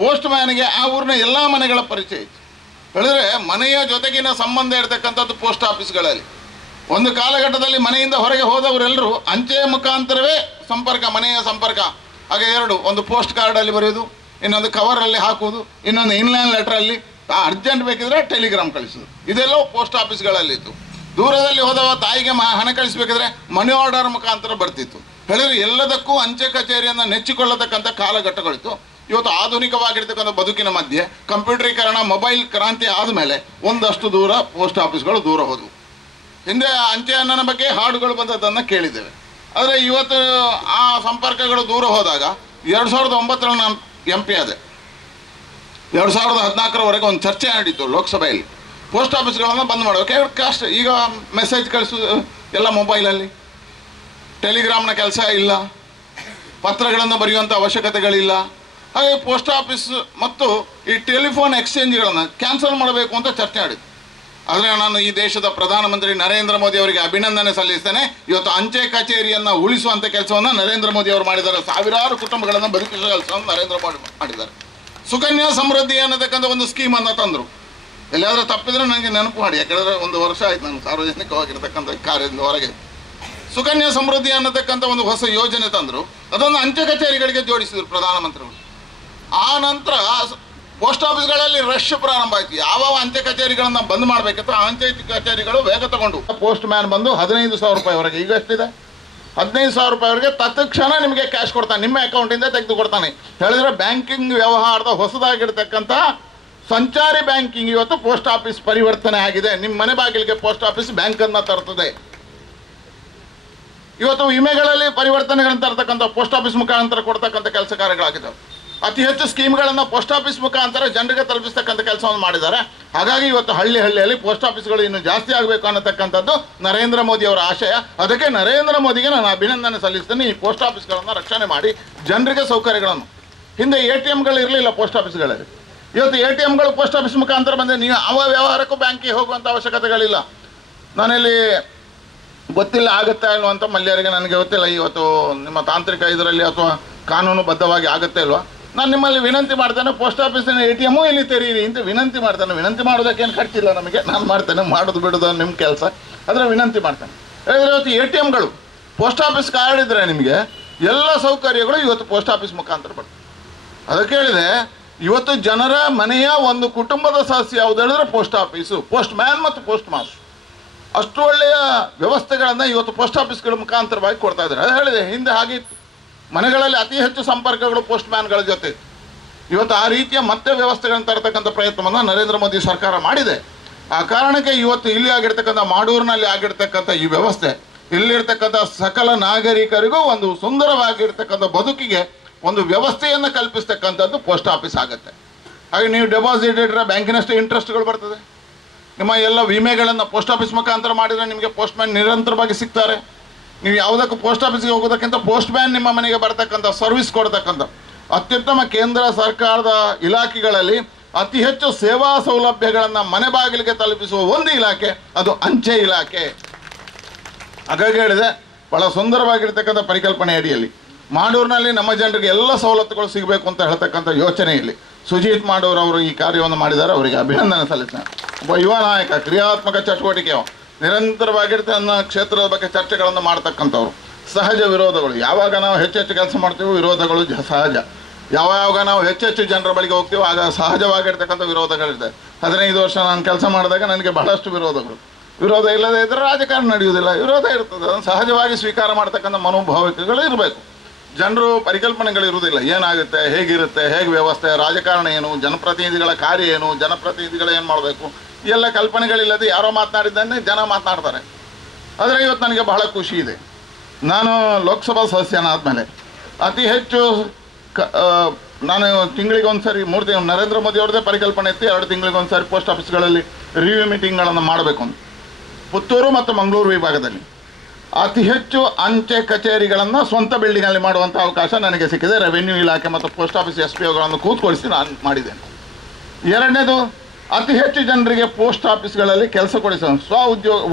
ಪೋಸ್ಟ್ ಮ್ಯಾನ್ಗೆ ಆ ಊರಿನ ಎಲ್ಲ ಮನೆಗಳ ಪರಿಚಯ ಇತ್ತು. ಹೇಳಿದ್ರೆ ಮನೆಯ ಜೊತೆಗಿನ ಸಂಬಂಧ ಇರತಕ್ಕಂಥದ್ದು ಪೋಸ್ಟ್ ಆಫೀಸ್ಗಳಲ್ಲಿ. ಒಂದು ಕಾಲಘಟ್ಟದಲ್ಲಿ ಮನೆಯಿಂದ ಹೊರಗೆ ಹೋದವರೆಲ್ಲರೂ ಅಂಚೆಯ ಮುಖಾಂತರವೇ ಸಂಪರ್ಕ, ಮನೆಯ ಸಂಪರ್ಕ. ಹಾಗೆ ಎರಡು, ಒಂದು ಪೋಸ್ಟ್ ಕಾರ್ಡಲ್ಲಿ ಬರೆಯೋದು, ಇನ್ನೊಂದು ಕವರಲ್ಲಿ ಹಾಕುವುದು, ಇನ್ನೊಂದು ಇನ್ಲೈನ್ ಲೆಟ್ರಲ್ಲಿ ಅರ್ಜೆಂಟ್ ಬೇಕಿದ್ರೆ ಟೆಲಿಗ್ರಾಮ್ ಕಳಿಸೋದು. ಇದೆಲ್ಲ ಪೋಸ್ಟ್ ಆಫೀಸ್ಗಳಲ್ಲಿತ್ತು. ದೂರದಲ್ಲಿ ಹೋದವ ತಾಯಿಗೆ ಹಣ ಕಳಿಸ್ಬೇಕಿದ್ರೆ ಮನಿ ಆರ್ಡರ್ ಮುಖಾಂತರ ಬರ್ತಿತ್ತು. ಹೇಳಿದ್ರೆ ಎಲ್ಲದಕ್ಕೂ ಅಂಚೆ ಕಚೇರಿಯನ್ನು ನೆಚ್ಚಿಕೊಳ್ಳತಕ್ಕಂಥ ಕಾಲಘಟ್ಟಗಳಿತ್ತು. ಇವತ್ತು ಆಧುನಿಕವಾಗಿರ್ತಕ್ಕಂಥ ಬದುಕಿನ ಮಧ್ಯೆ ಕಂಪ್ಯೂಟರೀಕರಣ, ಮೊಬೈಲ್ ಕ್ರಾಂತಿ ಆದಮೇಲೆ ಒಂದಷ್ಟು ದೂರ ಪೋಸ್ಟ್ ಆಫೀಸ್ಗಳು ದೂರ ಹೋದವು. ಹಿಂದೆ ಅಂಚೆ ಅನ್ನನ ಬಗ್ಗೆ ಹಾಡುಗಳು ಬಂದದ್ದನ್ನು ಕೇಳಿದ್ದೇವೆ. ಆದರೆ ಇವತ್ತು ಆ ಸಂಪರ್ಕಗಳು ದೂರ ಹೋದಾಗ 2009 ನಾನು MP ಆದೆ. 2014 ಒಂದು ಚರ್ಚೆ ನಡೆಯಿತು ಲೋಕಸಭೆಯಲ್ಲಿ. ಪೋಸ್ಟ್ ಆಫೀಸ್ಗಳನ್ನು ಬಂದ್ ಮಾಡಬೇಕು ಕಾಸ್ಟ್. ಈಗ ಮೆಸೇಜ್ ಕಳಿಸೋದು ಎಲ್ಲ ಮೊಬೈಲಲ್ಲಿ, ಟೆಲಿಗ್ರಾಮ್ನ ಕೆಲಸ ಇಲ್ಲ, ಪತ್ರಗಳನ್ನು ಬರೆಯುವಂಥ ಅವಶ್ಯಕತೆಗಳಿಲ್ಲ. ಹಾಗೆ ಪೋಸ್ಟ್ ಆಫೀಸ್ ಮತ್ತು ಈ ಟೆಲಿಫೋನ್ ಎಕ್ಸ್ಚೇಂಜ್ಗಳನ್ನು ಕ್ಯಾನ್ಸಲ್ ಮಾಡಬೇಕು ಅಂತ ಚರ್ಚೆ ನಡೆಯಿತು. ಆದರೆ ನಾನು ಈ ದೇಶದ ಪ್ರಧಾನಮಂತ್ರಿ ನರೇಂದ್ರ ಮೋದಿ ಅವರಿಗೆ ಅಭಿನಂದನೆ ಸಲ್ಲಿಸ್ತೇನೆ. ಇವತ್ತು ಅಂಚೆ ಕಚೇರಿಯನ್ನು ಉಳಿಸುವಂಥ ಕೆಲಸವನ್ನು ನರೇಂದ್ರ ಮೋದಿ ಅವರು ಮಾಡಿದ್ದಾರೆ. ಸಾವಿರಾರು ಕುಟುಂಬಗಳನ್ನು ಬದುಕಿಸುವ ಕೆಲಸವನ್ನು ನರೇಂದ್ರ ಮೋದಿ ಮಾಡಿದ್ದಾರೆ. ಸುಕನ್ಯಾ ಸಮೃದ್ಧಿ ಅನ್ನತಕ್ಕಂಥ ಒಂದು ಸ್ಕೀಮನ್ನು ತಂದರು. ಎಲ್ಲಾದರೂ ತಪ್ಪಿದ್ರೆ ನನಗೆ ನೆನಪು ಮಾಡಿ, ಯಾಕೆಂದರೆ 1 ವರ್ಷ ಆಯ್ತು ನಾನು ಸಾರ್ವಜನಿಕವಾಗಿರ್ತಕ್ಕಂಥ ಕಾರ್ಯದಿಂದ ಹೊರಗೆ. ಸುಕನ್ಯಾ ಸಮೃದ್ಧಿ ಅನ್ನತಕ್ಕಂಥ ಒಂದು ಹೊಸ ಯೋಜನೆ ತಂದರು. ಅದನ್ನು ಅಂಚೆ ಕಚೇರಿಗಳಿಗೆ ಜೋಡಿಸಿದರು ಪ್ರಧಾನಮಂತ್ರಿಗಳು. ಆ ನಂತರ ಪೋಸ್ಟ್ ಆಫೀಸ್ಗಳಲ್ಲಿ ರಶ್ ಪ್ರಾರಂಭ ಆಯಿತು. ಯಾವ ಅಂಚೆ ಕಚೇರಿಗಳನ್ನು ಬಂದ್ ಮಾಡಬೇಕಿತ್ತು ಆ ಅಂಚೆ ಕಚೇರಿಗಳು ವೇಗ ತಗೊಂಡು ಪೋಸ್ಟ್ ಮ್ಯಾನ್ ಬಂದು 15,000 ರೂಪಾಯಿವರೆಗೆ, ಈಗ ಎಷ್ಟಿದೆ 15,000 ರೂಪಾಯಿವರೆಗೆ ತತ್ಕ್ಷಣ ನಿಮಗೆ ಕ್ಯಾಶ್ ಕೊಡ್ತಾನೆ, ನಿಮ್ಮ ಅಕೌಂಟಿಂದ ತೆಗೆದು ಕೊಡ್ತಾನೆ. ಹೇಳಿದ್ರೆ ಬ್ಯಾಂಕಿಂಗ್ ವ್ಯವಹಾರದ ಹೊಸದಾಗಿರ್ತಕ್ಕಂಥ ಸಂಚಾರಿ ಬ್ಯಾಂಕಿಂಗ್ ಇವತ್ತು ಪೋಸ್ಟ್ ಆಫೀಸ್ ಪರಿವರ್ತನೆ ಆಗಿದೆ. ನಿಮ್ಮ ಮನೆ ಬಾಗಿಲಿಗೆ ಪೋಸ್ಟ್ ಆಫೀಸ್ ಬ್ಯಾಂಕನ್ನು ತರ್ತದೆ. ಇವತ್ತು ವಿಮೆಗಳಲ್ಲಿ ಪರಿವರ್ತನೆಗಳನ್ನು ತರತಕ್ಕಂಥ ಪೋಸ್ಟ್ ಆಫೀಸ್ ಮುಖಾಂತರ ಕೊಡ್ತಕ್ಕಂಥ ಕೆಲಸ ಕಾರ್ಯಗಳಾಗಿದ್ದಾವೆ. ಅತಿ ಹೆಚ್ಚು ಸ್ಕೀಮ್ಗಳನ್ನು ಪೋಸ್ಟ್ ಆಫೀಸ್ ಮುಖಾಂತರ ಜನರಿಗೆ ತಲುಪಿಸ್ತಕ್ಕಂಥ ಕೆಲಸವನ್ನು ಮಾಡಿದ್ದಾರೆ. ಹಾಗಾಗಿ ಇವತ್ತು ಹಳ್ಳಿಯಲ್ಲಿ ಪೋಸ್ಟ್ ಆಫೀಸ್ಗಳು ಇನ್ನೂ ಜಾಸ್ತಿ ಆಗಬೇಕು ಅನ್ನತಕ್ಕಂಥದ್ದು ನರೇಂದ್ರ ಮೋದಿ ಅವರ ಆಶಯ. ಅದಕ್ಕೆ ನರೇಂದ್ರ ಮೋದಿಗೆ ನಾನು ಅಭಿನಂದನೆ ಸಲ್ಲಿಸ್ತೇನೆ. ಈ ಪೋಸ್ಟ್ ಆಫೀಸ್ಗಳನ್ನು ರಕ್ಷಣೆ ಮಾಡಿ ಜನರಿಗೆ ಸೌಕರ್ಯಗಳನ್ನು. ಹಿಂದೆ ATMಗಳು ಇರಲಿಲ್ಲ ಪೋಸ್ಟ್ ಆಫೀಸ್ಗಳಲ್ಲಿ. ಇವತ್ತು ATMಗಳು ಪೋಸ್ಟ್ ಆಫೀಸ್ ಮುಖಾಂತರ ಬಂದರೆ ನೀವು ಯಾವ ವ್ಯವಹಾರಕ್ಕೂ ಬ್ಯಾಂಕಿಗೆ ಹೋಗುವಂಥ ಅವಶ್ಯಕತೆಗಳಿಲ್ಲ. ನಾನಿಲ್ಲಿ ಗೊತ್ತಿಲ್ಲ ಆಗುತ್ತಾ ಇಲ್ವ ಅಂತ ಮಲ್ಯರಿಗೆ ನನಗೆ ಗೊತ್ತಿಲ್ಲ. ಇವತ್ತು ನಿಮ್ಮ ತಾಂತ್ರಿಕ ಇದರಲ್ಲಿ ಅಥವಾ ಕಾನೂನುಬದ್ಧವಾಗಿ ಆಗುತ್ತೆ ಇಲ್ವಾ, ನಾನು ನಿಮ್ಮಲ್ಲಿ ವಿನಂತಿ ಮಾಡ್ತೇನೆ, ಪೋಸ್ಟ್ ಆಫೀಸಿನ ATM ಇಲ್ಲಿ ತೆರೀರಿ ಅಂತ ವಿನಂತಿ ಮಾಡ್ತೇನೆ. ವಿನಂತಿ ಮಾಡೋದಕ್ಕೇನು ಖರ್ಚಿಲ್ಲ ನಮಗೆ, ನಾನು ಮಾಡ್ತೇನೆ, ಮಾಡೋದು ಬಿಡೋದು ನಿಮ್ಮ ಕೆಲಸ. ಆದರೆ ವಿನಂತಿ ಮಾಡ್ತೇನೆ. ಹೇಳಿದ್ರೆ ಇವತ್ತು ATMಗಳು ಪೋಸ್ಟ್ ಆಫೀಸ್ ಕಾರ್ಡ್ ಇದ್ದರೆ ನಿಮಗೆ ಎಲ್ಲ ಸೌಕರ್ಯಗಳು ಇವತ್ತು ಪೋಸ್ಟ್ ಆಫೀಸ್ ಮುಖಾಂತರ ಬರ್ತದೆ. ಅದಕ್ಕೆ ಹೇಳಿದೆ, ಇವತ್ತು ಜನರ ಮನೆಯ ಒಂದು ಕುಟುಂಬದ ಸದಸ್ಯ ಯಾವುದು ಹೇಳಿದ್ರೆ ಪೋಸ್ಟ್ ಆಫೀಸು, ಪೋಸ್ಟ್ ಮ್ಯಾನ್ ಮತ್ತು ಪೋಸ್ಟ್ ಮಾಸ್ಟರ್. ಅಷ್ಟು ಒಳ್ಳೆಯ ವ್ಯವಸ್ಥೆಗಳನ್ನು ಇವತ್ತು ಪೋಸ್ಟ್ ಆಫೀಸ್ಗಳ ಮುಖಾಂತರವಾಗಿ ಕೊಡ್ತಾ ಇದ್ದಾರೆ. ಅದು ಹೇಳಿದೆ, ಹಿಂದೆ ಹಾಗಿತ್ತು, ಮನೆಗಳಲ್ಲಿ ಅತಿ ಹೆಚ್ಚು ಸಂಪರ್ಕಗಳು ಪೋಸ್ಟ್ ಮ್ಯಾನ್ಗಳ ಜೊತೆ. ಇವತ್ತು ಆ ರೀತಿಯ ಮತ್ತೆ ವ್ಯವಸ್ಥೆಗಳನ್ನು ತರತಕ್ಕಂಥ ಪ್ರಯತ್ನವನ್ನು ನರೇಂದ್ರ ಮೋದಿ ಸರ್ಕಾರ ಮಾಡಿದೆ. ಆ ಕಾರಣಕ್ಕೆ ಇವತ್ತು ಇಲ್ಲಿ ಆಗಿರ್ತಕ್ಕಂಥ ಮಾಡೂರಿನಲ್ಲಿ ಆಗಿರ್ತಕ್ಕಂಥ ಈ ವ್ಯವಸ್ಥೆ ಇಲ್ಲಿರ್ತಕ್ಕಂಥ ಸಕಲ ನಾಗರಿಕರಿಗೂ ಒಂದು ಸುಂದರವಾಗಿರ್ತಕ್ಕಂಥ ಬದುಕಿಗೆ ಒಂದು ವ್ಯವಸ್ಥೆಯನ್ನು ಕಲ್ಪಿಸ್ತಕ್ಕಂಥದ್ದು ಪೋಸ್ಟ್ ಆಫೀಸ್ ಆಗುತ್ತೆ. ಹಾಗೆ ನೀವು ಡೆಪಾಸಿಟ್ ಇಟ್ಟರೆ ಬ್ಯಾಂಕಿನಷ್ಟು ಇಂಟ್ರೆಸ್ಟ್ಗಳು ಬರ್ತದೆ. ನಿಮ್ಮ ಎಲ್ಲ ವಿಮೆಗಳನ್ನು ಪೋಸ್ಟ್ ಆಫೀಸ್ ಮುಖಾಂತರ ಮಾಡಿದರೆ ನಿಮಗೆ ಪೋಸ್ಟ್ ಮ್ಯಾನ್ ನಿರಂತರವಾಗಿ ಸಿಗ್ತಾರೆ. ನೀವು ಯಾವುದಕ್ಕೂ ಪೋಸ್ಟ್ ಆಫೀಸ್ಗೆ ಹೋಗೋದಕ್ಕಿಂತ ಪೋಸ್ಟ್ ಮ್ಯಾನ್ ನಿಮ್ಮ ಮನೆಗೆ ಬರ್ತಕ್ಕಂಥ ಸರ್ವಿಸ್ ಕೊಡ್ತಕ್ಕಂಥ ಅತ್ಯುತ್ತಮ ಕೇಂದ್ರ ಸರ್ಕಾರದ ಇಲಾಖೆಗಳಲ್ಲಿ ಅತಿ ಹೆಚ್ಚು ಸೇವಾ ಸೌಲಭ್ಯಗಳನ್ನು ಮನೆ ಬಾಗಿಲಿಗೆ ತಲುಪಿಸುವ ಒಂದು ಇಲಾಖೆ ಅದು ಅಂಚೆ ಇಲಾಖೆ. ಹಾಗಾಗಿ ಹೇಳಿದೆ, ಭಾಳ ಸುಂದರವಾಗಿರ್ತಕ್ಕಂಥ ಪರಿಕಲ್ಪನೆ ಅಡಿಯಲ್ಲಿ ಮಾಡೂರಿನಲ್ಲಿ ನಮ್ಮ ಜನರಿಗೆ ಎಲ್ಲ ಸವಲತ್ತುಗಳು ಸಿಗಬೇಕು ಅಂತ ಹೇಳ್ತಕ್ಕಂಥ ಯೋಚನೆಯಲ್ಲಿ ಸುಜೀತ್ ಮಾಡೂರ್ ಅವರು ಈ ಕಾರ್ಯವನ್ನು ಮಾಡಿದ್ದಾರೆ. ಅವರಿಗೆ ಅಭಿನಂದನೆ ಸಲ್ಲಿಸ್ತೇನೆ. ಒಬ್ಬ ಯುವ ನಾಯಕ, ಕ್ರಿಯಾತ್ಮಕ ಚಟುವಟಿಕೆ, ನಿರಂತರವಾಗಿರ್ತ ಅನ್ನೋ ಕ್ಷೇತ್ರದ ಬಗ್ಗೆ ಚರ್ಚೆಗಳನ್ನು ಮಾಡ್ತಕ್ಕಂಥವ್ರು. ಸಹಜ ವಿರೋಧಗಳು, ಯಾವಾಗ ನಾವು ಹೆಚ್ಚೆಚ್ಚು ಕೆಲಸ ಮಾಡ್ತೀವೋ ವಿರೋಧಗಳು ಸಹಜ, ಯಾವಾಗ ನಾವು ಹೆಚ್ಚೆಚ್ಚು ಜನರ ಬಳಿಗೆ ಹೋಗ್ತೀವೋ ಆಗ ಸಹಜವಾಗಿರ್ತಕ್ಕಂಥ ವಿರೋಧಗಳಿರ್ತದೆ. 15 ವರ್ಷ ನಾನು ಕೆಲಸ ಮಾಡಿದಾಗ ನನಗೆ ಬಹಳಷ್ಟು ವಿರೋಧ ಇಲ್ಲದೇ ಇದ್ದರೆ ರಾಜಕಾರಣ ನಡೆಯುವುದಿಲ್ಲ. ವಿರೋಧ ಇರ್ತದೆ, ಅದನ್ನು ಸಹಜವಾಗಿ ಸ್ವೀಕಾರ ಮಾಡ್ತಕ್ಕಂಥ ಮನೋಭಾವಿಕೆಗಳು ಇರಬೇಕು. ಜನರು ಪರಿಕಲ್ಪನೆಗಳಿರುವುದಿಲ್ಲ, ಏನಾಗುತ್ತೆ, ಹೇಗಿರುತ್ತೆ, ಹೇಗೆ ವ್ಯವಸ್ಥೆ, ರಾಜಕಾರಣ ಏನು, ಜನಪ್ರತಿನಿಧಿಗಳ ಕಾರ್ಯ ಏನು, ಜನಪ್ರತಿನಿಧಿಗಳು ಏನು ಮಾಡಬೇಕು, ಈ ಎಲ್ಲ ಕಲ್ಪನೆಗಳಿಲ್ಲದೆ ಯಾರೋ ಮಾತನಾಡಿದ್ದನ್ನೇ ಜನ ಮಾತನಾಡ್ತಾರೆ. ಆದರೆ ಇವತ್ತು ನನಗೆ ಬಹಳ ಖುಷಿ ಇದೆ. ನಾನು ಲೋಕಸಭಾ ಸದಸ್ಯನಾದಮೇಲೆ ಅತಿ ಹೆಚ್ಚು ನಾನು ತಿಂಗಳಿಗೆ ಒಂದು ಸಾರಿ 3 ತಿಂಗಳು ನರೇಂದ್ರ ಮೋದಿ ಅವ್ರದ್ದೇ ಪರಿಕಲ್ಪನೆ ಇತ್ತು, 2 ತಿಂಗಳಿಗೆ ಒಂದು ಸಾರಿ ಪೋಸ್ಟ್ ಆಫೀಸ್ಗಳಲ್ಲಿ ರಿವ್ಯೂ ಮೀಟಿಂಗ್ಗಳನ್ನು ಮಾಡಬೇಕು ಅಂತ. ಪುತ್ತೂರು ಮತ್ತು ಮಂಗಳೂರು ವಿಭಾಗದಲ್ಲಿ ಅತಿ ಹೆಚ್ಚು ಅಂಚೆ ಕಚೇರಿಗಳನ್ನು ಸ್ವಂತ ಬಿಲ್ಡಿಂಗಲ್ಲಿ ಮಾಡುವಂಥ ಅವಕಾಶ ನನಗೆ ಸಿಕ್ಕಿದೆ. ರೆವೆನ್ಯೂ ಇಲಾಖೆ ಮತ್ತು ಪೋಸ್ಟ್ ಆಫೀಸ್ SPOಗಳನ್ನು ಕೂತ್ಕೊಳಿಸಿ ನಾನು ಮಾಡಿದ್ದೇನೆ. ಎರಡನೇದು, ಅತಿ ಹೆಚ್ಚು ಜನರಿಗೆ ಪೋಸ್ಟ್ ಆಫೀಸ್ಗಳಲ್ಲಿ ಕೆಲಸ ಕೊಡಿಸೋ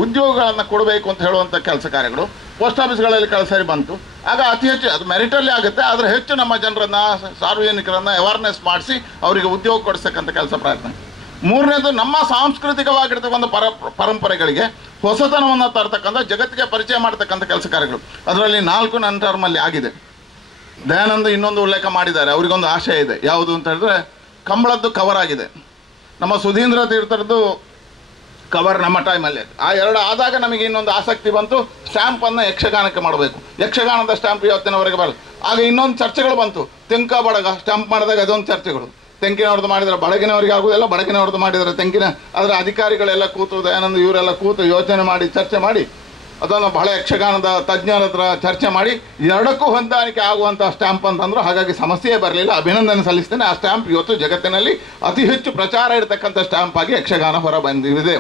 ಉದ್ಯೋಗಗಳನ್ನು ಕೊಡಬೇಕು ಅಂತ ಹೇಳುವಂಥ ಕೆಲಸ ಕಾರ್ಯಗಳು ಪೋಸ್ಟ್ ಆಫೀಸ್ಗಳಲ್ಲಿ ಸಾರಿ ಬಂತು. ಆಗ ಅತಿ ಹೆಚ್ಚು ಅದು ಮೆರಿಟಲ್ಲಿ ಆಗುತ್ತೆ, ಆದರೆ ಹೆಚ್ಚು ನಮ್ಮ ಜನರನ್ನು, ಸಾರ್ವಜನಿಕರನ್ನು ಅವೇರ್ನೆಸ್ ಮಾಡಿಸಿ ಅವರಿಗೆ ಉದ್ಯೋಗ ಕೊಡಿಸ್ತಕ್ಕಂಥ ಕೆಲಸ ಪ್ರಯತ್ನ. ಮೂರನೇದು, ನಮ್ಮ ಸಾಂಸ್ಕೃತಿಕವಾಗಿರ್ತಕ್ಕಂಥ ಪರಂಪರೆಗಳಿಗೆ ಹೊಸತನವನ್ನು ತರ್ತಕ್ಕಂಥ, ಜಗತ್ತಿಗೆ ಪರಿಚಯ ಮಾಡ್ತಕ್ಕಂಥ ಕೆಲಸ ಕಾರ್ಯಗಳು. ಅದರಲ್ಲಿ 4 ನನ್ನ ಟರ್ಮಲ್ಲಿ ಆಗಿದೆ. ದಯಾನಂದ ಇನ್ನೊಂದು ಉಲ್ಲೇಖ ಮಾಡಿದ್ದಾರೆ, ಅವರಿಗೊಂದು ಆಶಯ ಇದೆ. ಯಾವುದು ಅಂತ ಹೇಳಿದ್ರೆ, ಕಂಬಳದ್ದು ಕವರ್ ಆಗಿದೆ, ನಮ್ಮ ಸುಧೀಂದ್ರ ತೀರ್ಥರದ್ದು ಕವರ್ ನಮ್ಮ ಟೈಮಲ್ಲಿ. ಆ 2 ಆದಾಗ ನಮಗೆ ಇನ್ನೊಂದು ಆಸಕ್ತಿ ಬಂತು, ಸ್ಟ್ಯಾಂಪನ್ನು ಯಕ್ಷಗಾನಕ್ಕೆ ಮಾಡಬೇಕು. ಯಕ್ಷಗಾನದ ಸ್ಟ್ಯಾಂಪ್ ಇವತ್ತಿನವರೆಗೆ ಬರಲ್ಲ. ಆಗ ಇನ್ನೊಂದು ಚರ್ಚೆಗಳು ಬಂತು, ತೆಂಕ ಬಡಗ ಸ್ಟ್ಯಾಂಪ್ ಮಾಡಿದಾಗ ಅದೊಂದು ಚರ್ಚೆಗಳು. ತೆಂಕಿನವ್ರದ್ದು ಮಾಡಿದರೆ ಬಡಗಿನವರಿಗೆ ಆಗುವುದಿಲ್ಲ, ಬಡಗಿನವ್ರದ್ದು ಮಾಡಿದರೆ ತೆಂಕಿನ. ಅದರ ಅಧಿಕಾರಿಗಳೆಲ್ಲ ಕೂತು, ದಯಾನಂದ ಇವರೆಲ್ಲ ಕೂತು ಯೋಚನೆ ಮಾಡಿ, ಚರ್ಚೆ ಮಾಡಿ, ಅದನ್ನು ಬಹಳ ಯಕ್ಷಗಾನದ ತಜ್ಞರ ಹತ್ರ ಚರ್ಚೆ ಮಾಡಿ 2ಕ್ಕೂ ಹೊಂದಾಣಿಕೆ ಆಗುವಂಥ ಸ್ಟ್ಯಾಂಪ್ ಅಂತಂದ್ರು. ಹಾಗಾಗಿ ಸಮಸ್ಯೆಯೇ ಬರಲಿಲ್ಲ. ಅಭಿನಂದನೆ ಸಲ್ಲಿಸ್ತೇನೆ. ಆ ಸ್ಟ್ಯಾಂಪ್ ಇವತ್ತು ಜಗತ್ತಿನಲ್ಲಿ ಅತಿ ಹೆಚ್ಚು ಪ್ರಚಾರ ಇರತಕ್ಕಂಥ ಸ್ಟ್ಯಾಂಪ್ ಆಗಿ ಯಕ್ಷಗಾನ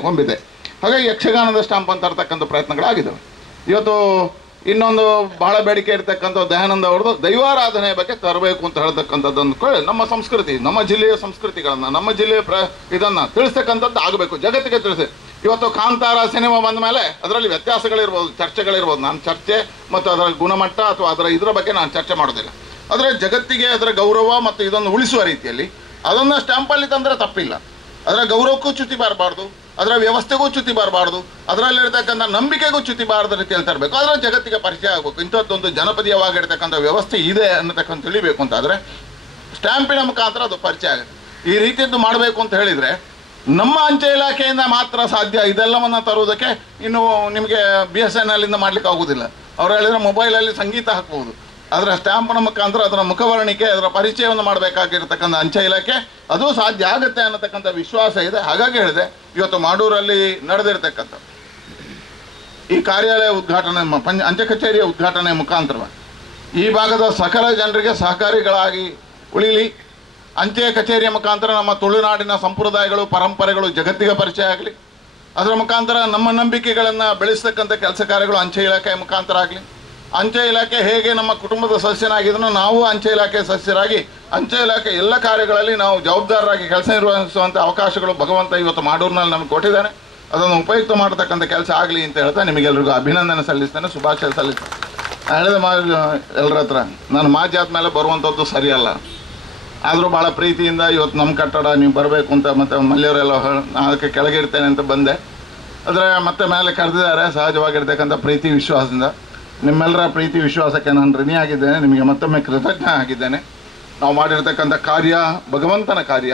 ಹೊಂದಿದೆ. ಹಾಗಾಗಿ ಯಕ್ಷಗಾನದ ಸ್ಟ್ಯಾಂಪ್ ಅಂತ ತರ್ತಕ್ಕಂಥ ಪ್ರಯತ್ನಗಳಾಗಿದ್ದಾವೆ. ಇವತ್ತು ಇನ್ನೊಂದು ಬಹಳ ಬೇಡಿಕೆ ಇರತಕ್ಕಂಥ ದಯಾನಂದ ಅವ್ರದ್ದು ದೈವಾರಾಧನೆ ಬಗ್ಗೆ ತರಬೇಕು ಅಂತ ಹೇಳ್ತಕ್ಕಂಥದ್ದೊಂದು ನಮ್ಮ ಸಂಸ್ಕೃತಿ, ನಮ್ಮ ಜಿಲ್ಲೆಯ ಸಂಸ್ಕೃತಿಗಳನ್ನು, ನಮ್ಮ ಜಿಲ್ಲೆಯ ಇದನ್ನು ತಿಳಿಸ್ತಕ್ಕಂಥದ್ದು ಆಗಬೇಕು, ಜಗತ್ತಿಗೆ ತಿಳಿಸಿ. ಇವತ್ತು ಕಾಂತಾರ ಸಿನಿಮಾ ಬಂದ ಮೇಲೆ ಅದರಲ್ಲಿ ವ್ಯತ್ಯಾಸಗಳಿರ್ಬೋದು, ಚರ್ಚೆಗಳಿರ್ಬೋದು. ನಾನು ಚರ್ಚೆ ಮತ್ತು ಅದರ ಗುಣಮಟ್ಟ ಅಥವಾ ಇದರ ಬಗ್ಗೆ ನಾನು ಚರ್ಚೆ ಮಾಡೋದಿಲ್ಲ. ಆದರೆ ಜಗತ್ತಿಗೆ ಅದರ ಗೌರವ ಮತ್ತು ಇದನ್ನು ಉಳಿಸುವ ರೀತಿಯಲ್ಲಿ ಅದನ್ನು ಸ್ಟ್ಯಾಂಪಲ್ಲಿ ತಂದರೆ ತಪ್ಪಿಲ್ಲ. ಅದರ ಗೌರವಕ್ಕೂ ಚ್ಯುತಿ ಬರಬಾರ್ದು, ಅದರ ವ್ಯವಸ್ಥೆಗೂ ಚ್ಯುತಿ ಬರಬಾರ್ದು, ಅದರಲ್ಲಿರ್ತಕ್ಕಂಥ ನಂಬಿಕೆಗೂ ಚ್ಯುತಿ ಬಾರದ ರೀತಿಯಲ್ಲಿ ತರಬೇಕು. ಅದರ ಜಗತ್ತಿಗೆ ಪರಿಚಯ ಆಗಬೇಕು. ಇಂಥದ್ದೊಂದು ಜನಪದೀಯವಾಗಿರ್ತಕ್ಕಂಥ ವ್ಯವಸ್ಥೆ ಇದೆ ಅನ್ನತಕ್ಕಂಥ ತಿಳಿಬೇಕು ಅಂತಾದರೆ ಸ್ಟ್ಯಾಂಪಿನ ಮುಖಾಂತರ ಅದು ಪರಿಚಯ ಆಗುತ್ತೆ. ಈ ರೀತಿಯದ್ದು ಮಾಡಬೇಕು ಅಂತ ಹೇಳಿದರೆ ನಮ್ಮ ಅಂಚೆ ಇಲಾಖೆಯಿಂದ ಮಾತ್ರ ಸಾಧ್ಯ. ಇದೆಲ್ಲವನ್ನು ತರುವುದಕ್ಕೆ ಇನ್ನು ನಿಮಗೆ BSNL ಇಂದ ಮಾಡಲಿಕ್ಕೆ ಆಗೋದಿಲ್ಲ. ಅವ್ರು ಹೇಳಿದರೆ ಮೊಬೈಲಲ್ಲಿ ಸಂಗೀತ ಹಾಕ್ಬೋದು. ಅದರ ಸ್ಟ್ಯಾಂಪ್ನ ಮುಖಾಂತರ ಅದರ ಮುಖವರ್ಣಿಕೆ, ಅದರ ಪರಿಚಯವನ್ನು ಮಾಡಬೇಕಾಗಿರ್ತಕ್ಕಂಥ ಅಂಚೆ ಇಲಾಖೆ ಅದು ಸಾಧ್ಯ ಆಗುತ್ತೆ ಅನ್ನತಕ್ಕಂಥ ವಿಶ್ವಾಸ ಇದೆ. ಹಾಗಾಗಿ ಹೇಳಿದೆ, ಇವತ್ತು ಮಾಡೂರಲ್ಲಿ ನಡೆದಿರ್ತಕ್ಕಂಥ ಈ ಕಾರ್ಯಾಲಯ ಉದ್ಘಾಟನೆ, ಅಂಚೆ ಕಚೇರಿಯ ಉದ್ಘಾಟನೆ ಮುಖಾಂತರ ಈ ಭಾಗದ ಸಕಲ ಜನರಿಗೆ ಸಹಕಾರಿಗಳಾಗಿ ಉಳಿಲಿ. ಅಂಚೆ ಕಚೇರಿಯ ಮುಖಾಂತರ ನಮ್ಮ ತುಳುನಾಡಿನ ಸಂಪ್ರದಾಯಗಳು, ಪರಂಪರೆಗಳು ಜಗತ್ತಿಗೆ ಪರಿಚಯ ಆಗಲಿ. ಅದರ ಮುಖಾಂತರ ನಮ್ಮ ನಂಬಿಕೆಗಳನ್ನು ಬೆಳೆಸ್ತಕ್ಕಂಥ ಕೆಲಸ ಕಾರ್ಯಗಳು ಅಂಚೆ ಇಲಾಖೆಯ ಮುಖಾಂತರ ಆಗಲಿ. ಅಂಚೆ ಇಲಾಖೆ ಹೇಗೆ ನಮ್ಮ ಕುಟುಂಬದ ಸದಸ್ಯನಾಗಿದ್ದನೋ ನಾವು ಅಂಚೆ ಇಲಾಖೆ ಸದಸ್ಯರಾಗಿ ಅಂಚೆ ಇಲಾಖೆ ಎಲ್ಲ ಕಾರ್ಯಗಳಲ್ಲಿ ನಾವು ಜವಾಬ್ದಾರರಾಗಿ ಕೆಲಸ ನಿರ್ವಹಿಸುವಂಥ ಅವಕಾಶಗಳು ಭಗವಂತ ಇವತ್ತು ಮಾಡೂರಿನಲ್ಲಿ ನಮಗೆ ಕೊಟ್ಟಿದ್ದಾನೆ. ಅದನ್ನು ಉಪಯುಕ್ತ ಮಾಡತಕ್ಕಂಥ ಕೆಲಸ ಆಗಲಿ ಅಂತ ಹೇಳ್ತಾ ನಿಮಗೆಲ್ರಿಗೂ ಅಭಿನಂದನೆ ಸಲ್ಲಿಸ್ತೇನೆ, ಶುಭಾಶಯ ಸಲ್ಲಿಸ್ತೇನೆ. ಹೇಳಿದ ಎಲ್ಲರ ಹತ್ರ ನಾನು ಮಾಜಿ ಆದಮೇಲೆ ಬರುವಂಥದ್ದು ಸರಿಯಲ್ಲ, ಆದರೂ ಭಾಳ ಪ್ರೀತಿಯಿಂದ ಇವತ್ತು ನಮ್ಮ ಕಟ್ಟಡ ನೀವು ಬರಬೇಕು ಅಂತ ಮತ್ತು ಮಲ್ಯವರೆಲ್ಲ ಅದಕ್ಕೆ ಕೆಳಗೆ ಇರ್ತೇನೆ ಅಂತ ಬಂದೆ. ಆದರೆ ಮತ್ತೆ ಮೇಲೆ ಕರೆದಿದ್ದಾರೆ ಸಹಜವಾಗಿರ್ತಕ್ಕಂಥ ಪ್ರೀತಿ ವಿಶ್ವಾಸದಿಂದ. ನಿಮ್ಮೆಲ್ಲರ ಪ್ರೀತಿ ವಿಶ್ವಾಸಕ್ಕೆ ನಾನು ಋಣಿಯಾಗಿದ್ದೇನೆ, ನಿಮಗೆ ಮತ್ತೊಮ್ಮೆ ಕೃತಜ್ಞ ಆಗಿದ್ದೇನೆ. ನಾವು ಮಾಡಿರ್ತಕ್ಕಂಥ ಕಾರ್ಯ ಭಗವಂತನ ಕಾರ್ಯ.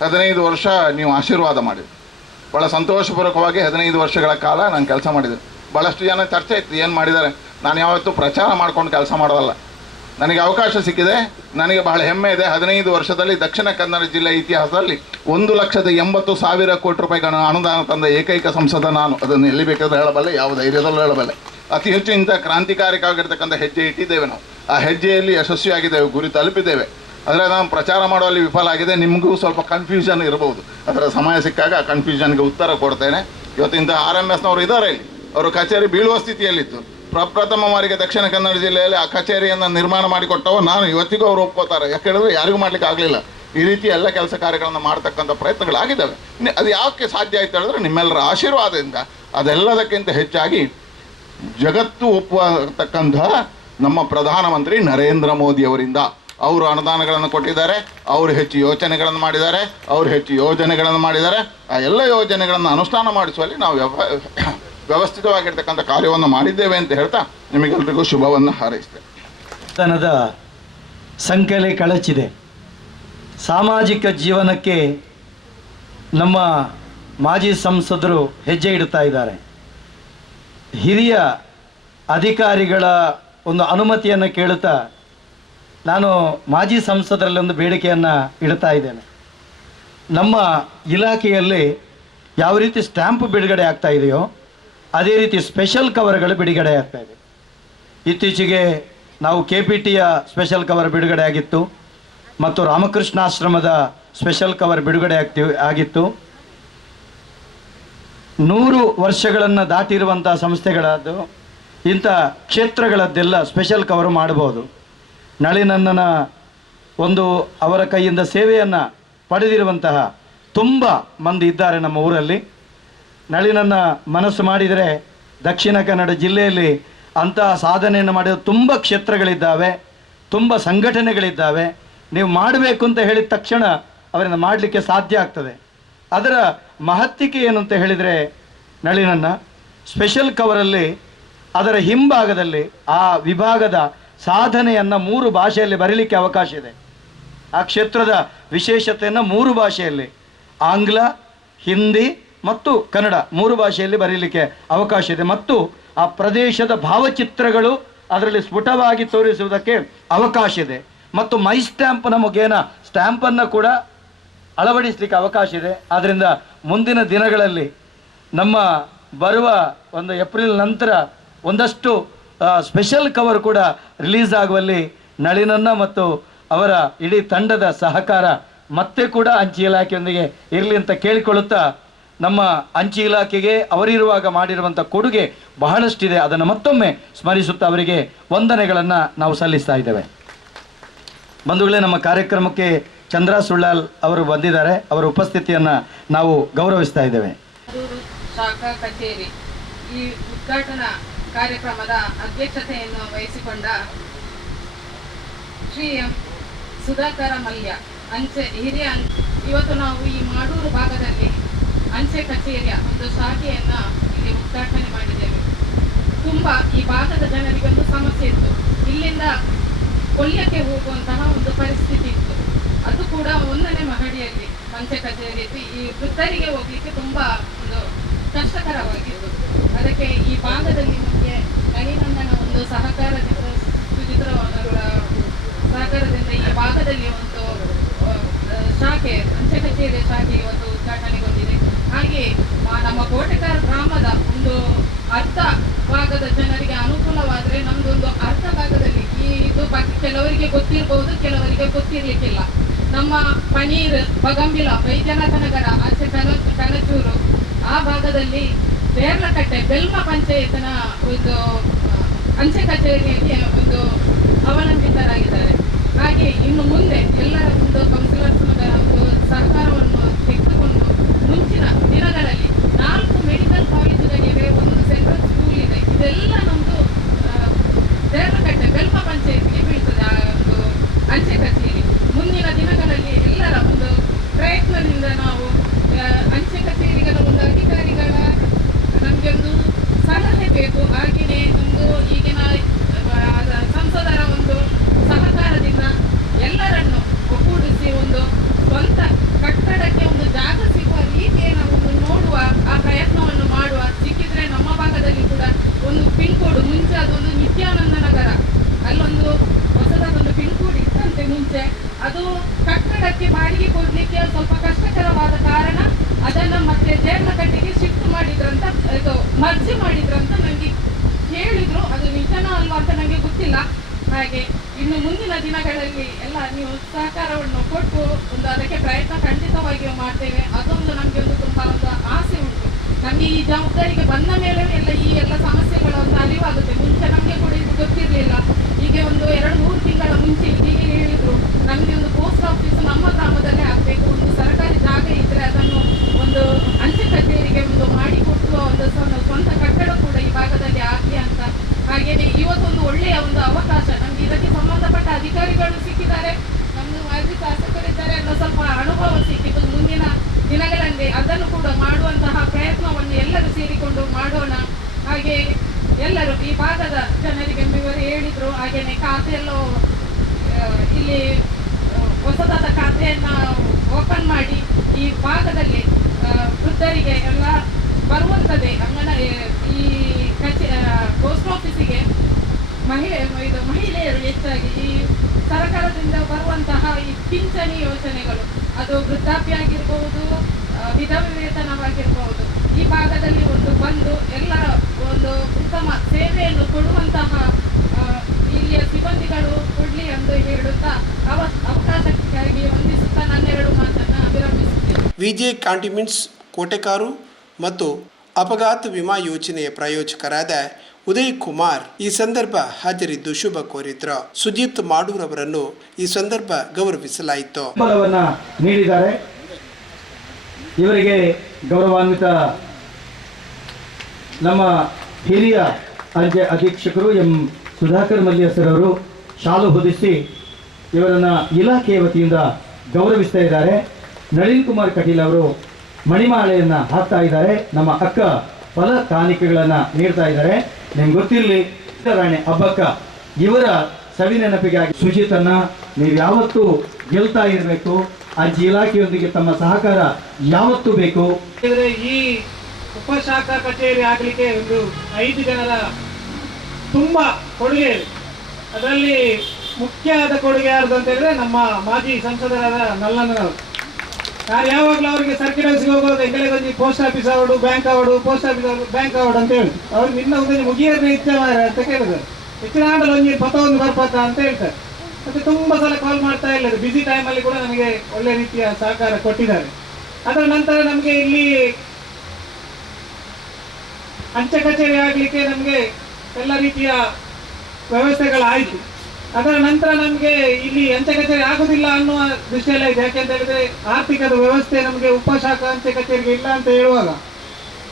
15 ವರ್ಷ ನೀವು ಆಶೀರ್ವಾದ ಮಾಡಿದ್ರಿ. ಭಾಳ ಸಂತೋಷಪೂರ್ವಕವಾಗಿ 15 ವರ್ಷಗಳ ಕಾಲ ನಾನು ಕೆಲಸ ಮಾಡಿದೆ. ಭಾಳಷ್ಟು ಜನ ಚರ್ಚೆ ಇತ್ತು, ಏನು ಮಾಡಿದ್ದಾರೆ. ನಾನು ಯಾವತ್ತೂ ಪ್ರಚಾರ ಮಾಡ್ಕೊಂಡು ಕೆಲಸ ಮಾಡೋಲ್ಲ. ನನಗೆ ಅವಕಾಶ ಸಿಕ್ಕಿದೆ, ನನಗೆ ಬಹಳ ಹೆಮ್ಮೆ ಇದೆ. 15 ವರ್ಷದಲ್ಲಿ ದಕ್ಷಿಣ ಕನ್ನಡ ಜಿಲ್ಲೆ ಇತಿಹಾಸದಲ್ಲಿ 1,80,000 ಕೋಟಿ ರೂಪಾಯಿಗಳ ಅನುದಾನ ತಂದ ಏಕೈಕ ಸಂಸದ ನಾನು. ಅದನ್ನು ಎಲ್ಲಿ ಬೇಕಾದರೂ ಹೇಳಬಲ್ಲೆ, ಯಾವ ಧೈರ್ಯದಲ್ಲೂ ಹೇಳಬಲ್ಲೆ. ಅತಿ ಹೆಚ್ಚು ಇಂಥ ಕ್ರಾಂತಿಕಾರಿಕವಾಗಿರ್ತಕ್ಕಂಥ ಹೆಜ್ಜೆ ಇಟ್ಟಿದ್ದೇವೆ ನಾವು. ಆ ಹೆಜ್ಜೆಯಲ್ಲಿ ಯಶಸ್ವಿಯಾಗಿದ್ದೇವೆ, ಗುರಿ ತಲುಪಿದ್ದೇವೆ. ಆದರೆ ನಾವು ಪ್ರಚಾರ ಮಾಡುವಲ್ಲಿ ವಿಫಲ ಆಗಿದೆ. ನಿಮಗೂ ಸ್ವಲ್ಪ ಕನ್ಫ್ಯೂಷನ್ ಇರಬಹುದು. ಅದರ ಸಮಯ ಸಿಕ್ಕಾಗ ಆ ಕನ್ಫ್ಯೂಷನ್ಗೆ ಉತ್ತರ ಕೊಡ್ತೇನೆ. ಇವತ್ತಿಂದ RMSನವರು ಇದ್ದಾರೆ ಇಲ್ಲಿ, ಅವರು ಕಚೇರಿ ಬೀಳುವ ಸ್ಥಿತಿಯಲ್ಲಿತ್ತು. ಪ್ರಪ್ರಥಮವಾರಿಗೆ ದಕ್ಷಿಣ ಕನ್ನಡ ಜಿಲ್ಲೆಯಲ್ಲಿ ಆ ಕಚೇರಿಯನ್ನು ನಿರ್ಮಾಣ ಮಾಡಿಕೊಟ್ಟವು ನಾನು. ಇವತ್ತಿಗೂ ಅವರು ಒಪ್ಕೋತಾರೆ. ಯಾಕೆ ಹೇಳಿದ್ರೆ ಯಾರಿಗೂ ಮಾಡ್ಲಿಕ್ಕೆ ಆಗಲಿಲ್ಲ. ಈ ರೀತಿ ಎಲ್ಲ ಕೆಲಸ ಕಾರ್ಯಗಳನ್ನು ಮಾಡ್ತಕ್ಕಂಥ ಪ್ರಯತ್ನಗಳಾಗಿದ್ದಾವೆ. ಅದು ಯಾಕೆ ಸಾಧ್ಯ ಆಯ್ತು ಹೇಳಿದ್ರೆ ನಿಮ್ಮೆಲ್ಲರ ಆಶೀರ್ವಾದದಿಂದ. ಅದೆಲ್ಲದಕ್ಕಿಂತ ಹೆಚ್ಚಾಗಿ ಜಗತ್ತು ಒಪ್ಪತಕ್ಕಂಥ ನಮ್ಮ ಪ್ರಧಾನಮಂತ್ರಿ ನರೇಂದ್ರ ಮೋದಿಯವರಿಂದ ಅವರು ಅನುದಾನಗಳನ್ನು ಕೊಟ್ಟಿದ್ದಾರೆ, ಅವರು ಹೆಚ್ಚು ಯೋಚನೆಗಳನ್ನು ಮಾಡಿದ್ದಾರೆ, ಅವರು ಹೆಚ್ಚು ಯೋಜನೆಗಳನ್ನು ಮಾಡಿದ್ದಾರೆ. ಆ ಎಲ್ಲ ಯೋಜನೆಗಳನ್ನು ಅನುಷ್ಠಾನ ಮಾಡಿಸುವಲ್ಲಿ ನಾವು ವ್ಯವಸ್ಥಿತವಾಗಿರ್ತಕ್ಕಂಥ ಕಾರ್ಯವನ್ನು ಮಾಡಿದ್ದೇವೆ ಅಂತ ಹೇಳ್ತಾ ನಿಮಗೆಲ್ಲರಿಗೂ ಶುಭವನ್ನು ಹಾರೈಸ್ತೇವೆ. ತನದ ಸಂಕಲೆ ಕಳಚಿದೆ. ಸಾಮಾಜಿಕ ಜೀವನಕ್ಕೆ ನಮ್ಮ ಮಾಜಿ ಸಂಸದರು ಹೆಜ್ಜೆ ಇಡ್ತಾ ಇದ್ದಾರೆ. ಹಿರಿಯ ಅಧಿಕಾರಿಗಳ ಒಂದು ಅನುಮತಿಯನ್ನು ಕೇಳುತ್ತಾ ನಾನು ಮಾಜಿ ಸಂಸದರಲ್ಲಿ ಒಂದು ಬೇಡಿಕೆಯನ್ನು ಇಡ್ತಾ ಇದ್ದೇನೆ. ನಮ್ಮ ಇಲಾಖೆಯಲ್ಲಿ ಯಾವ ರೀತಿ ಸ್ಟ್ಯಾಂಪ್ ಬಿಡುಗಡೆ ಆಗ್ತಾ ಇದೆಯೋ ಅದೇ ರೀತಿ ಸ್ಪೆಷಲ್ ಕವರ್ಗಳು ಬಿಡುಗಡೆ ಆಗ್ತಾ ಇದೆ. ಇತ್ತೀಚೆಗೆ ನಾವು KPTಯ ಸ್ಪೆಷಲ್ ಕವರ್ ಬಿಡುಗಡೆ ಆಗಿತ್ತು ಮತ್ತು ರಾಮಕೃಷ್ಣಾಶ್ರಮದ ಸ್ಪೆಷಲ್ ಕವರ್ ಬಿಡುಗಡೆ ಆಗಿತ್ತು. 100 ವರ್ಷಗಳನ್ನು ದಾಟಿರುವಂಥ ಸಂಸ್ಥೆಗಳದ್ದು ಇಂಥ ಕ್ಷೇತ್ರಗಳದ್ದೆಲ್ಲ ಸ್ಪೆಷಲ್ ಕವರ್ ಮಾಡಬಹುದು. ನಳಿನಣ್ಣನ ಒಂದು ಅವರ ಕೈಯಿಂದ ಸೇವೆಯನ್ನು ಪಡೆದಿರುವಂತಹ ತುಂಬ ಮಂದಿ ಇದ್ದಾರೆ ನಮ್ಮ ಊರಲ್ಲಿ. ನಳಿನಣ್ಣ ಮನಸ್ಸು ಮಾಡಿದರೆ ದಕ್ಷಿಣ ಕನ್ನಡ ಜಿಲ್ಲೆಯಲ್ಲಿ ಅಂತಹ ಸಾಧನೆಯನ್ನು ಮಾಡಿದ ತುಂಬ ಕ್ಷೇತ್ರಗಳಿದ್ದಾವೆ, ತುಂಬ ಸಂಘಟನೆಗಳಿದ್ದಾವೆ. ನೀವು ಮಾಡಬೇಕು ಅಂತ ಹೇಳಿದ ತಕ್ಷಣ ಅವರಿಂದ ಮಾಡಲಿಕ್ಕೆ ಸಾಧ್ಯ ಆಗ್ತದೆ. ಅದರ ಮಹತ್ವಕ್ಕೆ ಏನು ಅಂತ ಹೇಳಿದರೆ ನಳಿನಣ್ಣ ಸ್ಪೆಷಲ್ ಕವರಲ್ಲಿ ಅದರ ಹಿಂಭಾಗದಲ್ಲಿ ಆ ವಿಭಾಗದ ಸಾಧನೆಯನ್ನು 3 ಭಾಷೆಯಲ್ಲಿ ಬರೀಲಿಕ್ಕೆ ಅವಕಾಶ ಇದೆ. ಆ ಕ್ಷೇತ್ರದ ವಿಶೇಷತೆಯನ್ನು 3 ಭಾಷೆಯಲ್ಲಿ, ಆಂಗ್ಲ, ಹಿಂದಿ ಮತ್ತು ಕನ್ನಡ 3 ಭಾಷೆಯಲ್ಲಿ ಬರೀಲಿಕ್ಕೆ ಅವಕಾಶ ಇದೆ. ಮತ್ತು ಆ ಪ್ರದೇಶದ ಭಾವಚಿತ್ರಗಳು ಅದರಲ್ಲಿ ಸ್ಫುಟವಾಗಿ ತೋರಿಸುವುದಕ್ಕೆ ಅವಕಾಶ ಇದೆ. ಮತ್ತು ಮೈ ಸ್ಟ್ಯಾಂಪ್ನ ಮುಖೇನ ಸ್ಟ್ಯಾಂಪನ್ನು ಕೂಡ ಅಳವಡಿಸಲಿಕ್ಕೆ ಅವಕಾಶ ಇದೆ. ಆದ್ದರಿಂದ ಮುಂದಿನ ದಿನಗಳಲ್ಲಿ ನಮ್ಮ ಬರುವ ಒಂದು ಏಪ್ರಿಲ್ ನಂತರ ಒಂದಷ್ಟು ಸ್ಪೆಷಲ್ ಕವರ್ ಕೂಡ ರಿಲೀಸ್ ಆಗುವಲ್ಲಿ ನಳಿನಣ್ಣ ಮತ್ತು ಅವರ ಇಡೀ ತಂಡದ ಸಹಕಾರ ಮತ್ತೆ ಕೂಡ ಅಂಚೆ ಇಲಾಖೆಯೊಂದಿಗೆ ಇರಲಿ ಅಂತ ಕೇಳಿಕೊಳ್ಳುತ್ತಾ, ನಮ್ಮ ಅಂಚೆ ಇಲಾಖೆಗೆ ಅವರಿರುವಾಗ ಮಾಡಿರುವಂಥ ಕೊಡುಗೆ ಬಹಳಷ್ಟಿದೆ. ಅದನ್ನು ಮತ್ತೊಮ್ಮೆ ಸ್ಮರಿಸುತ್ತಾ ಅವರಿಗೆ ವಂದನೆಗಳನ್ನು ನಾವು ಸಲ್ಲಿಸ್ತಾ ಇದ್ದೇವೆ. ಬಂಧುಗಳೇ, ನಮ್ಮ ಕಾರ್ಯಕ್ರಮಕ್ಕೆ ಚಂದ್ರ ಸುಳ್ಳಾಲ್ ಅವರು ಬಂದಿದ್ದಾರೆ. ಅವರ ಉಪಸ್ಥಿತಿಯನ್ನು ನಾವು ಗೌರವಿಸ್ತಾ ಇದ್ದೇವೆ. ಶಾಖಾ ಕಚೇರಿ ಈ ಉದ್ಘಾಟನಾ ಕಾರ್ಯಕ್ರಮದ ಅಧ್ಯಕ್ಷತೆಯನ್ನು ವಹಿಸಿಕೊಂಡ ಶ್ರೀ ಎಂ ಸುಧಾಕರ ಮಲ್ಯ ಅಂಚೆ ಹಿರಿಯ ಇವತ್ತು ನಾವು ಈ ಮಾಡೂರು ಭಾಗದಲ್ಲಿ ಅಂಚೆ ಕಚೇರಿಯ ಒಂದು ಶಾಖೆಯನ್ನು ಇಲ್ಲಿ ಉದ್ಘಾಟನೆ ಮಾಡಿದ್ದೇವೆ. ತುಂಬಾ ಈ ಭಾಗದ ಜನರಿಗೆ ಒಂದು ಸಮಸ್ಯೆ ಇತ್ತು. ಇಲ್ಲಿಂದ ಕೊಲ್ಯಕ್ಕೆ ಹೋಗುವಂತಹ ಒಂದು ಪರಿಸ್ಥಿತಿ ಇತ್ತು. ಅದು ಕೂಡ 1ನೇ ಮಹಡಿಯಲ್ಲಿ ಅಂಚೆ ಕಚೇರಿ ಇತ್ತು. ಈ ವೃದ್ಧರಿಗೆ ಹೋಗ್ಲಿಕ್ಕೆ ತುಂಬಾ ಒಂದು ಕಷ್ಟಕರವಾಗಿತ್ತು. ಅದಕ್ಕೆ ಈ ಭಾಗದಲ್ಲಿ ನಮಗೆ ನಳಿನಣ್ಣನ ಒಂದು ಸಹಕಾರದಿಂದ, ಸುಚಿತ್ರ ಅವರ ಸಹಕಾರದಿಂದ ಈ ಭಾಗದಲ್ಲಿ ಒಂದು ಶಾಖೆ, ಅಂಚೆ ಕಚೇರಿಯ ಶಾಖೆ ಇವತ್ತು ಉದ್ಘಾಟನೆಗೊಂಡಿದೆ. ಹಾಗೆ ನಮ್ಮ ಕೋಟೆಕಾರ ಗ್ರಾಮದ ಒಂದು ಅರ್ಧ ಭಾಗದ ಜನರಿಗೆ ಅನುಕೂಲವಾದರೆ ನಮ್ದೊಂದು ಅರ್ಧ ಭಾಗದಲ್ಲಿ ಇದು ಬಗ್ಗೆ ಕೆಲವರಿಗೆ ಗೊತ್ತಿರಬಹುದು, ಕೆಲವರಿಗೆ ಗೊತ್ತಿರ್ಲಿಕ್ಕಿಲ್ಲ. ನಮ್ಮ ಪನೀರ್, ಬಗಂಬಿಲ, ವೈದ್ಯನಾಥ ನಗರ, ಆಚೆ ಕನಚೂರು ಆ ಭಾಗದಲ್ಲಿ ದೇರ್ಲಕಟ್ಟೆ ಬೆಲ್ಮ ಪಂಚಾಯತ್ನ ಒಂದು ಅಂಚೆ ಕಚೇರಿಯಲ್ಲಿ ಒಂದು ಅವಲಂಬಿತರಾಗಿದ್ದಾರೆ. ಹಾಗೆ ಇನ್ನು ಮುಂದೆ ಎಲ್ಲರ ಒಂದು ಕೌನ್ಸಿಲರ್ಸ್ನ ಒಂದು ಸಹಕಾರವನ್ನು ತೆಗೆದುಕೊಂಡು ಮುಂಚಿನ ದಿನಗಳಲ್ಲಿ 4 ಮೆಡಿಕಲ್ ಕಾಲೇಜುಗಳಿವೆ, 1 ಸೆಂಟ್ರಲ್ ಸ್ಕೂಲ್ ಇದೆ. ಇದೆಲ್ಲ ನಮ್ಮದು ದೇರ್ಲಕಟ್ಟೆ ಬೆಲ್ಮ ಪಂಚಾಯತ್ಗೆ ಬೀಳ್ತದೆ ಆ ಒಂದು ಅಂಚೆ ಕಚೇರಿ. ಮುಂದಿನ ದಿನಗಳಲ್ಲಿ ಎಲ್ಲರ ಒಂದು ಪ್ರಯತ್ನದಿಂದ ನಾವು ಅಂಚೆ ಕಚೇರಿಗಳ ಒಂದು ಅಧಿಕಾರಿಗಳ ನಮಗೆ ಒಂದು ಸಲಹೆ ಬೇಕು. ಹಾಗೆಯೇ ಒಂದು ಈಗಿನ ಸಂಸದರ ಒಂದು ಸಹಕಾರದಿಂದ ಎಲ್ಲರನ್ನು ಒಗ್ಗೂಡಿಸಿ ಒಂದು ಸ್ವಂತ ಕಟ್ಟಡಕ್ಕೆ ಒಂದು ಜಾಗ ಸಿಗುವ ರೀತಿಯನ್ನು ಒಂದು ನೋಡುವ ಆ ಪ್ರಯತ್ನವನ್ನು ಮಾಡುವ. ಸಿಕ್ಕಿದ್ರೆ ನಮ್ಮ ಭಾಗದಲ್ಲಿ ಕೂಡ ಒಂದು ಪಿನ್ ಕೋಡ್, ಮುಂಚೆ ಅದೊಂದು ನಿತ್ಯಾನಂದ ನಗರ, ಅಲ್ಲೊಂದು ಹೊಸದೊಂದು ಪಿನ್ ಕೋಡ್ ಇತ್ತಂತೆ ಮುಂಚೆ. ಅದು ಕಟ್ಟಡಕ್ಕೆ ಬಾಡಿಗೆ ಕೊಡ್ಲಿಕ್ಕೆ ಸ್ವಲ್ಪ ಕಷ್ಟಕರವಾದ ಕಾರಣ ಅದನ್ನು ಮತ್ತೆ ದೇರ್ಲಕಟ್ಟೆಗೆ ಶಿಫ್ಟ್ ಮಾಡಿದ್ರಂತ, ಇದು ಮರ್ಜಿ ಮಾಡಿದ್ರಂತ ನನಗೆ ಹೇಳಿದ್ರು. ಅದು ನಿಜನೋ ಅಲ್ವಾ ಅಂತ ನನಗೆ ಗೊತ್ತಿಲ್ಲ. ಹಾಗೆ ಇನ್ನು ಮುಂದಿನ ದಿನಗಳಲ್ಲಿ ಎಲ್ಲ ನೀವು ಸಹಕಾರವನ್ನು ಕೊಟ್ಟು ಒಂದು ಅದಕ್ಕೆ ಪ್ರಯತ್ನ ಖಂಡಿತವಾಗಿಯೂ ಮಾಡ್ತೇವೆ. ಅದೊಂದು ನಮಗೆ ಒಂದು ತುಂಬಾ ಒಂದು ಆಸೆ ಉಂಟು. ನಮಗೆ ಈ ಜವಾಬ್ದಾರಿಗೆ ಬಂದ ಮೇಲೆ ಎಲ್ಲ ಈ ಎಲ್ಲ ಸಮಸ್ಯೆಗಳ ಒಂದು ಅರಿವಾಗುತ್ತೆ. ಮುಂಚೆ ನಮಗೆ ಕೂಡ ಇದು ಗೊತ್ತಿರಲಿಲ್ಲ. ಹೀಗೆ ಒಂದು 2-3 ತಿಂಗಳ ಮುಂಚೆ ಹೀಗೆ ಹೇಳಿದ್ರು, ನಮಗೆ ಒಂದು ಪೋಸ್ಟ್ ಆಫೀಸ್ ನಮ್ಮ ಗ್ರಾಮದಲ್ಲೇ ಆಗಬೇಕು, ಒಂದು ಸರ್ಕಾರಿ ಜಾಗ ಇದ್ರೆ ಅದನ್ನು ಒಂದು ಅಂಚೆ ಕಚೇರಿಗೆ ಒಂದು ಮಾಡಿಕೊಡುವ ಒಂದು ಸ್ವಂತ ಕಟ್ಟಡ ಕೂಡ ಈ ಭಾಗದಲ್ಲಿ ಆಗಲಿ ಅಂತ. ಹಾಗೆಯೇ ಇವತ್ತೊಂದು ಒಳ್ಳೆಯ ಒಂದು ಅವಕಾಶ ನಮ್ಗೆ ಇದಕ್ಕೆ ಸಂಬಂಧಪಟ್ಟ ಅಧಿಕಾರಿಗಳು ಸಿಕ್ಕಿದ್ದಾರೆ, ನಮ್ದು ಮಾಜಿ ಶಾಸಕರಿದ್ದಾರೆ, ಎಲ್ಲ ಸ್ವಲ್ಪ ಅನುಭವ ಸಿಕ್ಕಿತು. ಮುಂದಿನ ದಿನಗಳಲ್ಲಿ ಅದನ್ನು ಕೂಡ ಮಾಡುವಂತಹ ಪ್ರಯತ್ನವನ್ನು ಎಲ್ಲರೂ ಸೇರಿಕೊಂಡು ಮಾಡೋಣ. ಹಾಗೆ ಎಲ್ಲರೂ ಈ ಭಾಗದ ಜನರಿಗೆ ಇವರು ಹೇಳಿದ್ರು, ಹಾಗೇನೆ ಖಾತೆಯಲ್ಲೂ ಇಲ್ಲಿ ಹೊಸದಾದ ಖಾತೆಯನ್ನ ಓಪನ್ ಮಾಡಿ ಈ ಭಾಗದಲ್ಲಿ ವೃದ್ಧರಿಗೆ ಎಲ್ಲ ಬರುವಂಥದ್ದೇ ಈ ಪೋಸ್ಟ್ ಆಫೀಸಿಗೆ ಮಹಿಳೆಯರು ಹೆಚ್ಚಾಗಿ ಈ ಸರ್ಕಾರದಿಂದ ಬರುವಂತಹ ಈ ಪಿಂಚಣಿ ಯೋಜನೆಗಳು, ಅದು ವೃದ್ಧಾಪ್ಯ ಆಗಿರ್ಬಹುದು, ವಿಧವಾ ವೇತನವಾಗಿರ್ಬಹುದು, ಈ ಭಾಗದಲ್ಲಿ ಒಂದು ಬಂದು ಎಲ್ಲರ ಒಂದು ಉತ್ತಮ ಸೇವೆಯನ್ನು ಕೊಡುವಂತಹ ಇಲ್ಲಿಯ ಸಿಬ್ಬಂದಿಗಳು ಕೊಡ್ಲಿ ಎಂದು ಹೇಳುತ್ತಾ ಅವಕಾಶಕ್ಕಾಗಿ ವಂದಿಸುತ್ತಾ ನನ್ನೆರಡು ಮಾತನ್ನು ವಿರಮಿಸುತ್ತೇನೆ. ವಿಜೆ ಕಾಂಟಿಮೆಂಟ್ಸ್ ಕೋಟೆಕಾರು ಮತ್ತು ಅಪಘಾತ ವಿಮಾ ಯೋಜನೆಯ ಪ್ರಾಯೋಜಕರಾದ ಉದಯ್ ಕುಮಾರ್ ಈ ಸಂದರ್ಭ ಹಾಜರಿದ್ದು ಶುಭ ಕೋರಿದ್ರು. ಸುಜಿತ್ ಮಾಡೂರ್ ಅವರನ್ನು ಈ ಸಂದರ್ಭ ಗೌರವಿಸಲಾಯಿತು. ಬೆಂಬಲವನ್ನ ನೀಡಿದ್ದಾರೆ. ಇವರಿಗೆ ಗೌರವಾನ್ವಿತ ನಮ್ಮ ಹಿರಿಯ ಅಂಚೆ ಅಧೀಕ್ಷಕರು ಎಂ ಸುಧಾಕರ್ ಮಲ್ಯ ಸರ್ ಅವರು ಶಾಲು ಹೊದಿಸಿ ಇವರನ್ನ ಇಲಾಖೆಯ ವತಿಯಿಂದ ಗೌರವಿಸ್ತಾ ಇದ್ದಾರೆ. ನಳಿನ್ ಕುಮಾರ್ ಕಟೀಲ್ ಅವರು ಮಣಿಮಾಲೆಯನ್ನ ಹಾಕ್ತಾ ಇದ್ದಾರೆ. ನಮ್ಮ ಅಕ್ಕ ಫಲ ಕಾಣಿಕೆಗಳನ್ನ ನೀಡ್ತಾ ಇದ್ದಾರೆ. ನಿಮ್ಗೆ ಗೊತ್ತಿರಲಿ, ರಾಣಿ ಹಬ್ಬಕ್ಕ ಇವರ ಸವಿ ನೆನಪಿಗಾಗಿ ಸುಜಿತನ್ನ ನೀವು ಯಾವತ್ತೂ ಗೆಲ್ತಾ ಇರಬೇಕು. ಅಂಚೆ ಇಲಾಖೆಯೊಂದಿಗೆ ತಮ್ಮ ಸಹಕಾರ ಯಾವತ್ತೂ ಬೇಕು. ಈ ಉಪಶಾಖಾ ಕಚೇರಿ ಆಗ್ಲಿಕ್ಕೆ ಒಂದು 5 ಜನರ ತುಂಬಾ ಕೊಡುಗೆ ಇದೆ. ಅದರಲ್ಲಿ ಮುಖ್ಯವಾದ ಕೊಡುಗೆ ಯಾರ್ದು ಅಂತ ಹೇಳಿದ್ರೆ ನಮ್ಮ ಮಾಜಿ ಸಂಸದರಾದ ನಲ್ಲಣ್ಣನವರು. ನಾನು ಯಾವಾಗಲೂ ಅವರಿಗೆ ಸರ್ಕಿಟ್ ಹೌಸ್ಗೆ ಹೋಗೋದು ಎಂಗಲೆಗೊಂದು post office award, bank award, post office award, bank award ಅಂತ ಹೇಳಿ ಅವ್ರಿಗೆ ಇನ್ನ ಒಂದು ಮುಗಿಯರ್ನೇ ಇಚ್ಛೆ ಅಂತ ಕೇಳಿದ್ರು. ಹೆಚ್ಚಿನ ಆಂಡಲ್ ಒಂದು ಪಥವನ್ನು ಬರ್ಪತ್ತ ಅಂತ ಹೇಳ್ತಾರೆ. ಮತ್ತೆ ತುಂಬಾ ಸಲ ಕಾಲ್ ಮಾಡ್ತಾ ಇಲ್ಲ. ಬಿಸಿ ಟೈಮಲ್ಲಿ ಕೂಡ ನನಗೆ ಒಳ್ಳೆ ರೀತಿಯ ಸಹಕಾರ ಕೊಟ್ಟಿದ್ದಾರೆ. ಅದರ ನಂತರ ನಮಗೆ ಇಲ್ಲಿ ಅಂಚೆ ಕಚೇರಿ ಆಗ್ಲಿಕ್ಕೆ ನಮಗೆ ಎಲ್ಲ ರೀತಿಯ ವ್ಯವಸ್ಥೆಗಳಾಯಿತು. ಅದರ ನಂತರ ನಮಗೆ ಇಲ್ಲಿ ಅಂಚೆ ಕಚೇರಿ ಆಗುದಿಲ್ಲ ಅನ್ನುವ ದೃಷ್ಟಿಯಲ್ಲ ಇದೆ. ಯಾಕೆಂತ ಹೇಳಿದ್ರೆ ಆರ್ಥಿಕದ ವ್ಯವಸ್ಥೆ ನಮಗೆ ಉಪಶಾಖಾ ಅಂಚೆ ಕಚೇರಿಗೆ ಇಲ್ಲ ಅಂತ ಹೇಳುವಾಗ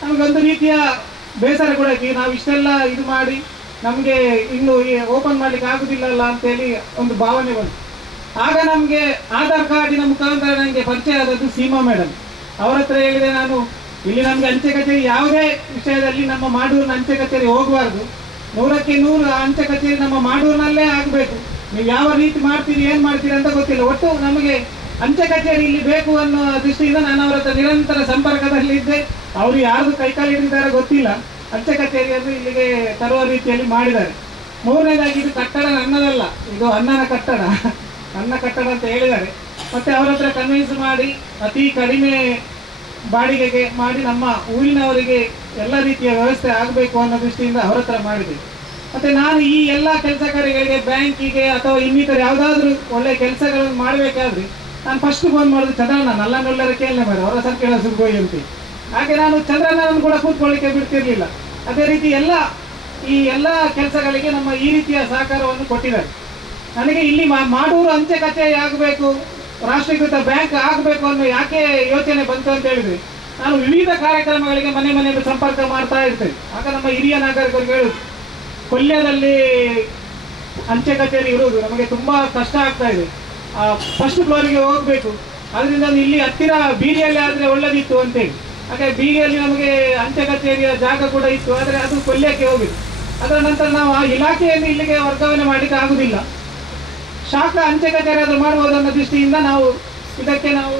ನಮಗೆ ಒಂದು ರೀತಿಯ ಬೇಸರ ಕೂಡ ಇದೆ. ನಾವು ಇಷ್ಟೆಲ್ಲ ಇದು ಮಾಡಿ ನಮಗೆ ಇನ್ನು ಓಪನ್ ಮಾಡ್ಲಿಕ್ಕೆ ಆಗುದಿಲ್ಲಲ್ಲ ಅಂತೇಳಿ ಒಂದು ಭಾವನೆ ಬಂತು. ಆಗ ನಮಗೆ ಆಧಾರ್ ಕಾರ್ಡಿನ ಮುಖಾಂತರ ನನಗೆ ಪರಿಚಯ ಆದದ್ದು ಸೀಮಾ ಮೇಡಮ್. ಅವರ ಹತ್ರ ಹೇಳಿದೆ ನಾನು, ಇಲ್ಲಿ ನಮಗೆ ಅಂಚೆ ಕಚೇರಿ ಯಾವುದೇ ವಿಷಯದಲ್ಲಿ ನಮ್ಮ ಮಾಡೂರಿನ ಅಂಚೆ ಕಚೇರಿ ಹೋಗಬಾರ್ದು, 100ಕ್ಕೆ 100 ಅಂಚೆ ಕಚೇರಿ ನಮ್ಮ ಮಾಡೂರಿನಲ್ಲೇ ಆಗಬೇಕು. ನೀವು ಯಾವ ರೀತಿ ಮಾಡ್ತೀರಿ, ಏನು ಮಾಡ್ತೀರಿ ಅಂತ ಗೊತ್ತಿಲ್ಲ, ಒಟ್ಟು ನಮಗೆ ಅಂಚೆ ಕಚೇರಿ ಇಲ್ಲಿ ಬೇಕು ಅನ್ನೋ ದೃಷ್ಟಿಯಿಂದ ನಾನು ಅವರ ಹತ್ರ ನಿರಂತರ ಸಂಪರ್ಕದಲ್ಲಿದ್ದೆ. ಅವರು ಯಾರ್ದು ಕೈಕಾಲು ಹಿಡಿದಾರೆ ಗೊತ್ತಿಲ್ಲ, ಅಂಚೆ ಕಚೇರಿಯನ್ನು ಇಲ್ಲಿಗೆ ತರುವ ರೀತಿಯಲ್ಲಿ ಮಾಡಿದ್ದಾರೆ. 3ನೇದಾಗಿ ಇದು ಕಟ್ಟಡ ನನ್ನದಲ್ಲ, ಇದು ಅಣ್ಣನ ಕಟ್ಟಡ, ನನ್ನ ಕಟ್ಟಡ ಅಂತ ಹೇಳಿದ್ದಾರೆ. ಮತ್ತೆ ಅವರ ಹತ್ರ ಕನ್ವಿನ್ಸ್ ಮಾಡಿ ಅತಿ ಕಡಿಮೆ ಬಾಡಿಗೆಗೆ ಮಾಡಿ ನಮ್ಮ ಊರಿನವರಿಗೆ ಎಲ್ಲ ರೀತಿಯ ವ್ಯವಸ್ಥೆ ಆಗಬೇಕು ಅನ್ನೋ ದೃಷ್ಟಿಯಿಂದ ಅವರ ಹತ್ರ ಮಾಡಿದೆ. ಮತ್ತೆ ನಾನು ಈ ಎಲ್ಲ ಕೆಲಸ ಕಾರ್ಯಗಳಿಗೆ, ಬ್ಯಾಂಕಿಗೆ ಅಥವಾ ಇನ್ನಿತರ ಯಾವುದಾದ್ರೂ ಒಳ್ಳೆ ಕೆಲಸಗಳನ್ನು ಮಾಡಬೇಕಾದ್ರೆ ನಾನು ಫಸ್ಟ್ ಫೋನ್ ಮಾಡೋದು ಚಂದ್ರಣ್ಣ, ನಲ್ಲನೊಲ್ಲರ ಕೇಳನೆ ಮಾಡಿ ಅವರ ಸರ್ಕಾರ ಸುಗೋಯಿ ಅಂತ. ಹಾಗೆ ನಾನು ಚಂದ್ರಣ್ಣನನ್ನು ಕೂಡ ಕೂತ್ಕೊಳ್ಳಿಕ್ಕೆ ಬಿಡ್ತಿರ್ಲಿಲ್ಲ. ಅದೇ ರೀತಿ ಈ ಎಲ್ಲ ಕೆಲಸಗಳಿಗೆ ನಮ್ಮ ಈ ರೀತಿಯ ಸಹಕಾರವನ್ನು ಕೊಟ್ಟಿದ್ದಾರೆ. ನನಗೆ ಇಲ್ಲಿ ಮಾಡೂರು ಅಂಚೆ ಕಚೇರಿ ಆಗಬೇಕು, ರಾಷ್ಟ್ರೀಕೃತ ಬ್ಯಾಂಕ್ ಆಗಬೇಕು ಅನ್ನೋ ಯಾಕೆ ಯೋಚನೆ ಬಂತು ಅಂತ ಹೇಳಿದ್ರೆ, ನಾನು ವಿವಿಧ ಕಾರ್ಯಕ್ರಮಗಳಿಗೆ ಮನೆಯಲ್ಲಿ ಸಂಪರ್ಕ ಮಾಡ್ತಾ ಇರ್ತೇನೆ. ಆಗ ನಮ್ಮ ಹಿರಿಯ ನಾಗರಿಕರಿಗೆ ಹೇಳುದು, ಕೊಲ್ಯದಲ್ಲಿ ಅಂಚೆ ಕಚೇರಿ ಇರುವುದು ನಮಗೆ ತುಂಬಾ ಕಷ್ಟ ಆಗ್ತಾ ಇದೆ, ಫಸ್ಟ್ ಫ್ಲೋರಿಗೆ ಹೋಗ್ಬೇಕು, ಅದರಿಂದ ಇಲ್ಲಿ ಹತ್ತಿರ ಬೀದಿಯಲ್ಲಿ ಆದ್ರೆ ಒಳ್ಳೇದಿತ್ತು ಅಂತೇಳಿ. ಹಾಗೆ ಬೀದಿಯಲ್ಲಿ ನಮಗೆ ಅಂಚೆ ಕಚೇರಿಯ ಜಾಗ ಕೂಡ ಇತ್ತು, ಆದರೆ ಅದು ಕೊಲ್ಯಕ್ಕೆ ಹೋಗಿತ್ತು. ಅದರ ನಂತರ ನಾವು ಆ ಇಲಾಖೆಯನ್ನು ಇಲ್ಲಿಗೆ ವರ್ಗಾವಣೆ ಮಾಡಲಿಕ್ಕೆ ಆಗುದಿಲ್ಲ, ಶಾಖಾ ಅಂಚೆ ಕಚೇರಿ ಆದರೂ ಮಾಡಬಹುದು ಅನ್ನೋ ದೃಷ್ಟಿಯಿಂದ ಇದಕ್ಕೆ ನಾವು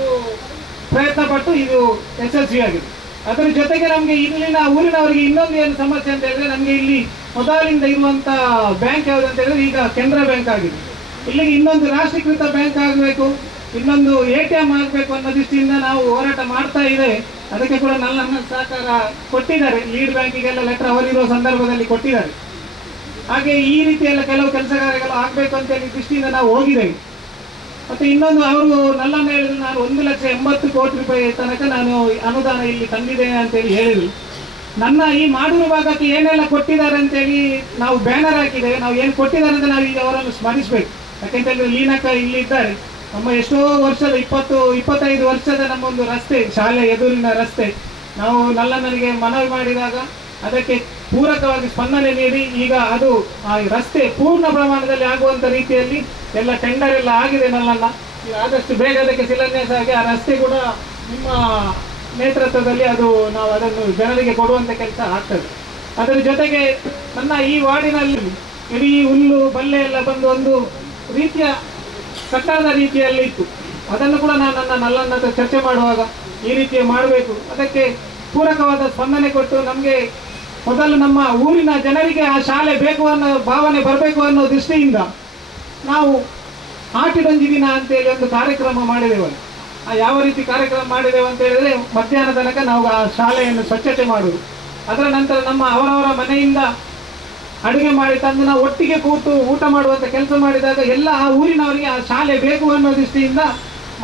ಪ್ರಯತ್ನ ಪಟ್ಟು ಇದು ಯಶಸ್ವಿಯಾಗಿದೆ. ಅದರ ಜೊತೆಗೆ ನಮಗೆ ಇಲ್ಲಿನ ಊರಿನವರಿಗೆ ಇನ್ನೊಂದು ಏನು ಸಮಸ್ಯೆ ಅಂತ ಹೇಳಿದ್ರೆ, ನಮಗೆ ಇಲ್ಲಿ ಮೊದಲಿಂದ ಇರುವಂತ ಬ್ಯಾಂಕ್ ಯಾವುದು ಅಂತ ಹೇಳಿದ್ರೆ ಈಗ ಕೆನರಾ ಬ್ಯಾಂಕ್ ಆಗಿದೆ. ಇಲ್ಲಿಗೆ ಇನ್ನೊಂದು ರಾಷ್ಟ್ರೀಕೃತ ಬ್ಯಾಂಕ್ ಆಗಬೇಕು, ಇನ್ನೊಂದು ATM ಆಗಬೇಕು ಅನ್ನೋ ದೃಷ್ಟಿಯಿಂದ ನಾವು ಹೋರಾಟ ಮಾಡ್ತಾ ಇದ್ದೇವೆ. ಅದಕ್ಕೆ ಕೂಡ ನನ್ನ ಸಹಕಾರ ಕೊಟ್ಟಿದ್ದಾರೆ. ಲೀಡ್ ಬ್ಯಾಂಕಿಗೆಲ್ಲ ಲೆಟರ್ ಅವರಿರುವ ಸಂದರ್ಭದಲ್ಲಿ ಕೊಟ್ಟಿದ್ದಾರೆ. ಹಾಗೆ ಈ ರೀತಿಯೆಲ್ಲ ಕೆಲವು ಕೆಲಸ ಕಾರ್ಯಗಳು ಆಗಬೇಕು ಅಂತೇಳಿ ದೃಷ್ಟಿಯಿಂದ ನಾವು ಹೋಗಿದ್ದೇವೆ. ಮತ್ತೆ ಇನ್ನೊಂದು ಅವರು ನಲ್ಲನ್ನ ಹೇಳಿದ್ರು, ನಾನು 1,80,00,000 ಕೋಟಿ ರೂಪಾಯಿ ತನಕ ನಾನು ಅನುದಾನ ಇಲ್ಲಿ ತಂದಿದ್ದೇನೆ ಅಂತೇಳಿ ಹೇಳಿದ್ರು. ನನ್ನ ಈ ಮಾಡೂರು ಭಾಗಕ್ಕೆ ಏನೆಲ್ಲ ಕೊಟ್ಟಿದ್ದಾರೆ ಅಂತೇಳಿ ನಾವು ಬ್ಯಾನರ್ ಹಾಕಿದ್ದೇವೆ. ನಾವು ಏನು ಕೊಟ್ಟಿದ್ದಾರೆ ಅಂತ ನಾವು ಈಗ ಅವರನ್ನು ಸ್ಮರಿಸಬೇಕು. ಯಾಕೆಂತೇಳಿದ್ರೆ ಲೀನಕ್ಕ ಇಲ್ಲಿ ಇದ್ದಾರೆ. ನಮ್ಮ ಎಷ್ಟೋ ವರ್ಷದ 25 ವರ್ಷದ ನಮ್ಮೊಂದು ರಸ್ತೆ, ಶಾಲೆ ಎದುರಿನ ರಸ್ತೆ, ನಾವು ನಲ್ಲಣ್ಣನಿಗೆ ಮನವಿ ಮಾಡಿದಾಗ ಅದಕ್ಕೆ ಪೂರಕವಾಗಿ ಸ್ಪಂದನೆ ನೀಡಿ ಈಗ ಅದು ಆ ರಸ್ತೆ ಪೂರ್ಣ ಪ್ರಮಾಣದಲ್ಲಿ ಆಗುವಂಥ ರೀತಿಯಲ್ಲಿ ಎಲ್ಲ ಟೆಂಡರ್ ಎಲ್ಲ ಆಗಿದೆ ನಲ್ಲಣ್ಣ. ಈಗ ಆದಷ್ಟು ಬೇಗ ಅದಕ್ಕೆ ಶಿಲಾನ್ಯಾಸ ಆಗಿ ಆ ರಸ್ತೆ ಕೂಡ ನಿಮ್ಮ ನೇತೃತ್ವದಲ್ಲಿ ಅದು ನಾವು ಅದನ್ನು ಜನರಿಗೆ ಕೊಡುವಂಥ ಕೆಲಸ ಆಗ್ತದೆ. ಅದರ ಜೊತೆಗೆ ನನ್ನ ಈ ವಾರ್ಡಿನಲ್ಲಿ ಇಡೀ ಹುಲ್ಲು ಬಲ್ಲೆ ಎಲ್ಲ ಬಂದು ಒಂದು ರೀತಿಯ ಕಟ್ಟಡದ ರೀತಿಯಲ್ಲಿ ಇತ್ತು. ಅದನ್ನು ಕೂಡ ನಾನು ನನ್ನ ನಲ್ಲಣ್ಣ ಹತ್ರ ಚರ್ಚೆ ಮಾಡುವಾಗ ಈ ರೀತಿ ಮಾಡಬೇಕು, ಅದಕ್ಕೆ ಪೂರಕವಾದ ಸ್ಪಂದನೆ ಕೊಟ್ಟು ನಮಗೆ ಮೊದಲು ನಮ್ಮ ಊರಿನ ಜನರಿಗೆ ಆ ಶಾಲೆ ಬೇಕು ಅನ್ನೋ ಭಾವನೆ ಬರಬೇಕು ಅನ್ನೋ ದೃಷ್ಟಿಯಿಂದ ನಾವು ಆಟಿಡೊಂಜಿ ದಿನ ಅಂತೇಳಿ ಒಂದು ಕಾರ್ಯಕ್ರಮ ಮಾಡಿದೆವು. ಯಾವ ರೀತಿ ಕಾರ್ಯಕ್ರಮ ಮಾಡಿದೆವು ಅಂತ ಹೇಳಿದ್ರೆ ಮಧ್ಯಾಹ್ನ ತನಕ ನಾವು ಆ ಶಾಲೆಯನ್ನು ಸ್ವಚ್ಛತೆ ಮಾಡುವುದು. ಅದರ ನಂತರ ನಮ್ಮ ಅವರವರ ಮನೆಯಿಂದ ಅಡುಗೆ ಮಾಡಿ ತಂದು ನಾವು ಒಟ್ಟಿಗೆ ಕೂತು ಊಟ ಮಾಡುವಂಥ ಕೆಲಸ ಮಾಡಿದಾಗ ಎಲ್ಲ ಆ ಊರಿನವರಿಗೆ ಆ ಶಾಲೆ ಬೇಕು ಅನ್ನೋ ದೃಷ್ಟಿಯಿಂದ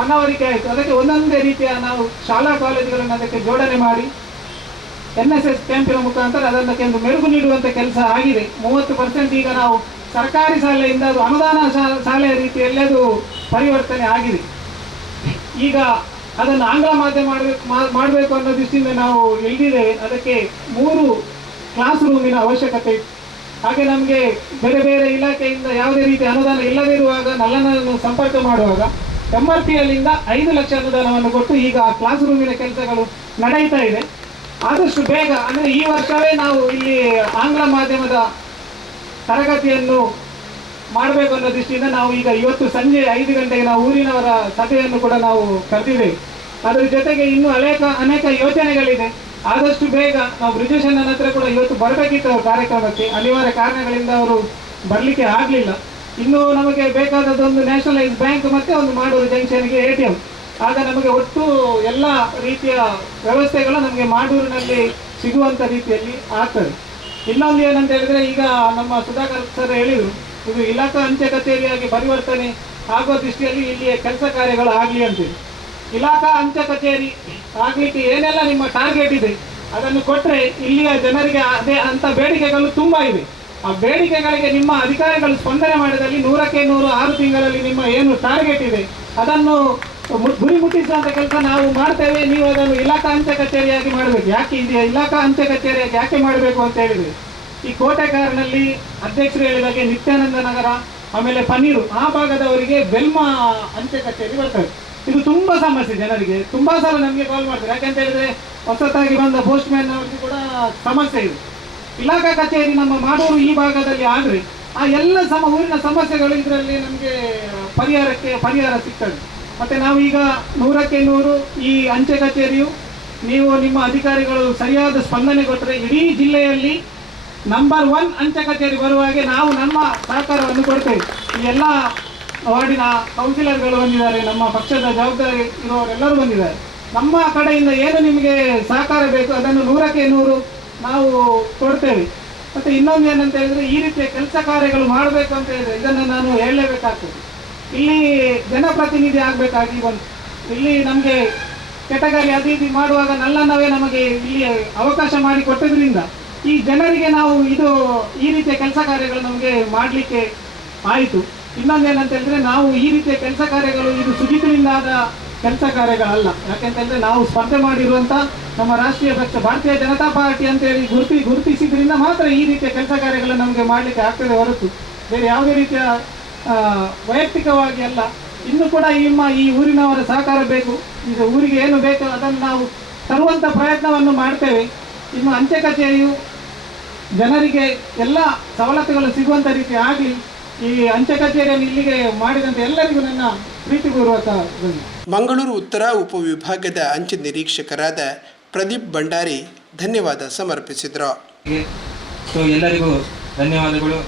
ಮನವರಿಕೆ ಆಯಿತು. ಅದಕ್ಕೆ ಒಂದೊಂದೇ ರೀತಿಯ ನಾವು ಶಾಲಾ ಕಾಲೇಜುಗಳನ್ನು ಅದಕ್ಕೆ ಜೋಡಣೆ ಮಾಡಿ NSS ಕ್ಯಾಂಪಿನ ಮುಖಾಂತರ ಅದಕ್ಕೆ ಒಂದು ಮೆರುಗು ನೀಡುವಂಥ ಕೆಲಸ ಆಗಿದೆ. 30% ಈಗ ನಾವು ಸರ್ಕಾರಿ ಶಾಲೆಯಿಂದ ಅದು ಅನುದಾನ ಶಾಲೆಯ ರೀತಿಯಲ್ಲಿ ಅದು ಪರಿವರ್ತನೆ ಆಗಿದೆ. ಈಗ ಅದನ್ನು ಆಂಗ್ಲ ಮಾಧ್ಯಮ ಮಾಡಬೇಕು ಅನ್ನೋ ದೃಷ್ಟಿಯಿಂದ ನಾವು ಎಳೆದಿದ್ದೇವೆ. ಅದಕ್ಕೆ 3 ಕ್ಲಾಸ್ ರೂಮಿನ ಅವಶ್ಯಕತೆ ಇತ್ತು. ಹಾಗೆ ನಮಗೆ ಬೇರೆ ಬೇರೆ ಇಲಾಖೆಯಿಂದ ಯಾವುದೇ ರೀತಿಯ ಅನುದಾನ ಇಲ್ಲದೇ ಇರುವಾಗ ನಲ್ಲಣ್ಣನನ್ನು ಸಂಪರ್ಕ ಮಾಡುವಾಗ MRPಯಲ್ಲಿಂದ 5 ಲಕ್ಷ ಅನುದಾನವನ್ನು ಕೊಟ್ಟು ಈಗ ಆ ಕ್ಲಾಸ್ ರೂಮಿನ ಕೆಲಸಗಳು ನಡೆಯುತ್ತಾ ಇದೆ. ಆದಷ್ಟು ಬೇಗ ಅಂದರೆ ಈ ವರ್ಷವೇ ನಾವು ಇಲ್ಲಿ ಆಂಗ್ಲ ಮಾಧ್ಯಮದ ತರಗತಿಯನ್ನು ಮಾಡಬೇಕು ಅನ್ನೋ ದೃಷ್ಟಿಯಿಂದ ನಾವು ಈಗ ಇವತ್ತು ಸಂಜೆ 5 ಗಂಟೆಗೆ ನಾವು ಊರಿನವರ ಸಭೆಯನ್ನು ಕೂಡ ನಾವು ಕರೆದಿದ್ದೇವೆ. ಅದರ ಜೊತೆಗೆ ಇನ್ನೂ ಅನೇಕ ಯೋಜನೆಗಳಿದೆ. ಆದಷ್ಟು ಬೇಗ ನಾವು ಬ್ರಿಜೇಶನ್ ಹತ್ರ ಕೂಡ ಇವತ್ತು ಬರಬೇಕಿತ್ತು ಅವ್ರ ಕಾರ್ಯಕ್ರಮಕ್ಕೆ, ಅನಿವಾರ್ಯ ಕಾರಣಗಳಿಂದ ಅವರು ಬರಲಿಕ್ಕೆ ಆಗಲಿಲ್ಲ. ಇನ್ನು ನಮಗೆ ಬೇಕಾದದ್ದೊಂದು ನ್ಯಾಷನಲೈಸ್ ಬ್ಯಾಂಕ್ ಮತ್ತು ಒಂದು ಮಾಡೂರು ಜಂಕ್ಷನ್ಗೆ ATM. ಆಗ ನಮಗೆ ಒಟ್ಟು ಎಲ್ಲ ರೀತಿಯ ವ್ಯವಸ್ಥೆಗಳು ನಮಗೆ ಮಾಡೂರಿನಲ್ಲಿ ಸಿಗುವಂಥ ರೀತಿಯಲ್ಲಿ ಆಗ್ತದೆ. ಇನ್ನೊಂದು ಏನಂತ ಹೇಳಿದ್ರೆ, ಈಗ ನಮ್ಮ ಸುಧಾಕರ್ ಸರ್ ಹೇಳಿದರು, ಇದು ಇಲಾಖಾ ಅಂಚೆ ಕಚೇರಿಯಾಗಿ ಪರಿವರ್ತನೆ ಆಗುವ ದೃಷ್ಟಿಯಲ್ಲಿ ಇಲ್ಲಿಯ ಕೆಲಸ ಕಾರ್ಯಗಳು ಆಗಲಿ ಅಂತೇಳಿ. ಇಲಾಖಾ ಅಂಚೆ ಕಚೇರಿ ಆಗಲಿಕ್ಕೆ ಏನೆಲ್ಲ ನಿಮ್ಮ ಟಾರ್ಗೆಟ್ ಇದೆ ಅದನ್ನು ಕೊಟ್ಟರೆ ಇಲ್ಲಿಯ ಜನರಿಗೆ ಅದೇ ಅಂಥ ಬೇಡಿಕೆಗಳು ತುಂಬ ಇವೆ. ಆ ಬೇಡಿಕೆಗಳಿಗೆ ನಿಮ್ಮ ಅಧಿಕಾರಿಗಳು ಸ್ಪಂದನೆ ಮಾಡಿದಲ್ಲಿ 100ಕ್ಕೆ 100 6 ತಿಂಗಳಲ್ಲಿ ನಿಮ್ಮ ಏನು ಟಾರ್ಗೆಟ್ ಇದೆ ಅದನ್ನು ಗುರಿ ಮುಟ್ಟಿಸುವಂಥ ಕೆಲಸ ನಾವು ಮಾಡ್ತೇವೆ. ನೀವು ಅದನ್ನು ಇಲಾಖಾ ಅಂಚೆ ಕಚೇರಿಯಾಗಿ ಮಾಡಬೇಕು. ಯಾಕೆ ಇದೆ ಇಲಾಖಾ ಅಂಚೆ ಕಚೇರಿಯಾಗಿ ಯಾಕೆ ಮಾಡಬೇಕು ಅಂತ ಹೇಳಿದರೆ, ಈ ಕೋಟೆಕಾರಿನಲ್ಲಿ ಅಧ್ಯಕ್ಷರು ಹೇಳಿದಾಗೆ ನಿತ್ಯಾನಂದ ನಗರ, ಆಮೇಲೆ ಪನ್ನೀರು ಆ ಭಾಗದವರಿಗೆ ಬೆಲ್ಮಾ ಅಂಚೆ ಕಚೇರಿ ಬರ್ತದೆ. ಇದು ತುಂಬ ಸಮಸ್ಯೆ, ಜನರಿಗೆ ತುಂಬ ಸಲ ನಮಗೆ ಕಾಲ್ ಮಾಡ್ತಾರೆ. ಯಾಕೆಂತ ಹೇಳಿದ್ರೆ ಹೊಸತಾಗಿ ಬಂದ ಪೋಸ್ಟ್ ಮ್ಯಾನ್ ಅವ್ರಿಗೆ ಕೂಡ ಸಮಸ್ಯೆ ಇದೆ. ಇಲಾಖಾ ಕಚೇರಿ ನಮ್ಮ ಮಾಡೂರು ಈ ಭಾಗದಲ್ಲಿ ಆದರೆ ಆ ಎಲ್ಲ ಊರಿನ ಸಮಸ್ಯೆಗಳು ಇದರಲ್ಲಿ ನಮಗೆ ಪರಿಹಾರ ಸಿಗ್ತದೆ. ಮತ್ತು ನಾವೀಗ 100ಕ್ಕೆ 100 ಈ ಅಂಚೆ ಕಚೇರಿಯು ನೀವು ನಿಮ್ಮ ಅಧಿಕಾರಿಗಳು ಸರಿಯಾದ ಸ್ಪಂದನೆ ಕೊಟ್ಟರೆ ಇಡೀ ಜಿಲ್ಲೆಯಲ್ಲಿ ನಂಬರ್ 1 ಅಂಚೆ ಕಚೇರಿ ಬರುವ ಹಾಗೆ ನಾವು ನಮ್ಮ ಸಹಕಾರವನ್ನು ಕೊಡ್ತೇವೆ. ಈ ಎಲ್ಲ ವಾರ್ಡಿನ ಕೌನ್ಸಿಲರ್ಗಳು ಬಂದಿದ್ದಾರೆ, ನಮ್ಮ ಪಕ್ಷದ ಜವಾಬ್ದಾರಿ ಇರುವವರೆಲ್ಲರೂ ಬಂದಿದ್ದಾರೆ. ನಮ್ಮ ಕಡೆಯಿಂದ ಏನು ನಿಮಗೆ ಸಹಕಾರ ಬೇಕು ಅದನ್ನು 100ಕ್ಕೆ 100 ನಾವು ಕೊಡ್ತೇವೆ. ಮತ್ತು ಇನ್ನೊಂದು ಏನಂತ ಹೇಳಿದರೆ, ಈ ರೀತಿಯ ಕೆಲಸ ಕಾರ್ಯಗಳು ಮಾಡಬೇಕು ಅಂತ ಹೇಳಿದರೆ ಇದನ್ನು ನಾನು ಹೇಳಲೇಬೇಕಾಗ್ತದೆ. ಇಲ್ಲಿ ಜನಪ್ರತಿನಿಧಿ ಆಗಬೇಕಾಗಿ ಬಂತು. ಇಲ್ಲಿ ನಮಗೆ ಕೆಟಗರಿ ಅದು ಇದು ಮಾಡುವಾಗ ನಲ್ಲಣ್ಣವೇ ನಮಗೆ ಇಲ್ಲಿ ಅವಕಾಶ ಮಾಡಿ ಕೊಟ್ಟದ್ರಿಂದ ಈ ಜನರಿಗೆ ನಾವು ಈ ರೀತಿಯ ಕೆಲಸ ಕಾರ್ಯಗಳು ನಮಗೆ ಮಾಡಲಿಕ್ಕೆ ಆಯಿತು. ಇನ್ನೊಂದೇನಂತ ಹೇಳಿದ್ರೆ, ನಾವು ಈ ರೀತಿಯ ಕೆಲಸ ಕಾರ್ಯಗಳು ಇದು ಸುಜಿತರಿಂದಾದ ಕೆಲಸ ಕಾರ್ಯಗಳಲ್ಲ. ಯಾಕೆಂತಂದರೆ ನಾವು ಸ್ಪರ್ಧೆ ಮಾಡಿರುವಂಥ ನಮ್ಮ ರಾಷ್ಟ್ರೀಯ ಪಕ್ಷ ಭಾರತೀಯ ಜನತಾ ಪಾರ್ಟಿ ಅಂತೇಳಿ ಗುರುತಿಸಿದ್ರಿಂದ ಮಾತ್ರ ಈ ರೀತಿಯ ಕೆಲಸ ಕಾರ್ಯಗಳು ನಮಗೆ ಮಾಡಲಿಕ್ಕೆ ಆಗ್ತದೆ ಹೊರತು ಬೇರೆ ಯಾವುದೇ ರೀತಿಯ ವೈಯಕ್ತಿಕವಾಗಿ ಅಲ್ಲ. ಇನ್ನೂ ಕೂಡ ಈ ಊರಿನವರ ಸಹಕಾರ ಬೇಕು. ಈಗ ಊರಿಗೆ ಏನು ಬೇಕು ಅದನ್ನು ನಾವು ತರುವಂಥ ಪ್ರಯತ್ನವನ್ನು ಮಾಡ್ತೇವೆ. ಇನ್ನು ಅಂಚೆ ಕಚೇರಿಯು ಜನರಿಗೆ ಎಲ್ಲ ಸವಲತ್ತುಗಳು ಸಿಗುವಂಥ ರೀತಿ ಆಗಲಿ. ಈ ಅಂಚೆ ಕಚೇರಿಯನ್ನು ಇಲ್ಲಿಗೆ ಮಾಡಿದಂಥ ಎಲ್ಲರಿಗೂ ನನ್ನ ಪ್ರೀತಿಪೂರ್ವಕ ಮಂಗಳೂರು ಉತ್ತರ ಉಪವಿಭಾಗದ ಅಂಚೆ ನಿರೀಕ್ಷಕರಾದ ಪ್ರದೀಪ್ ಭಂಡಾರಿ ಧನ್ಯವಾದ ಸಮರ್ಪಿಸಿದರು. ಎಲ್ಲರಿಗೂ ಧನ್ಯವಾದಗಳು.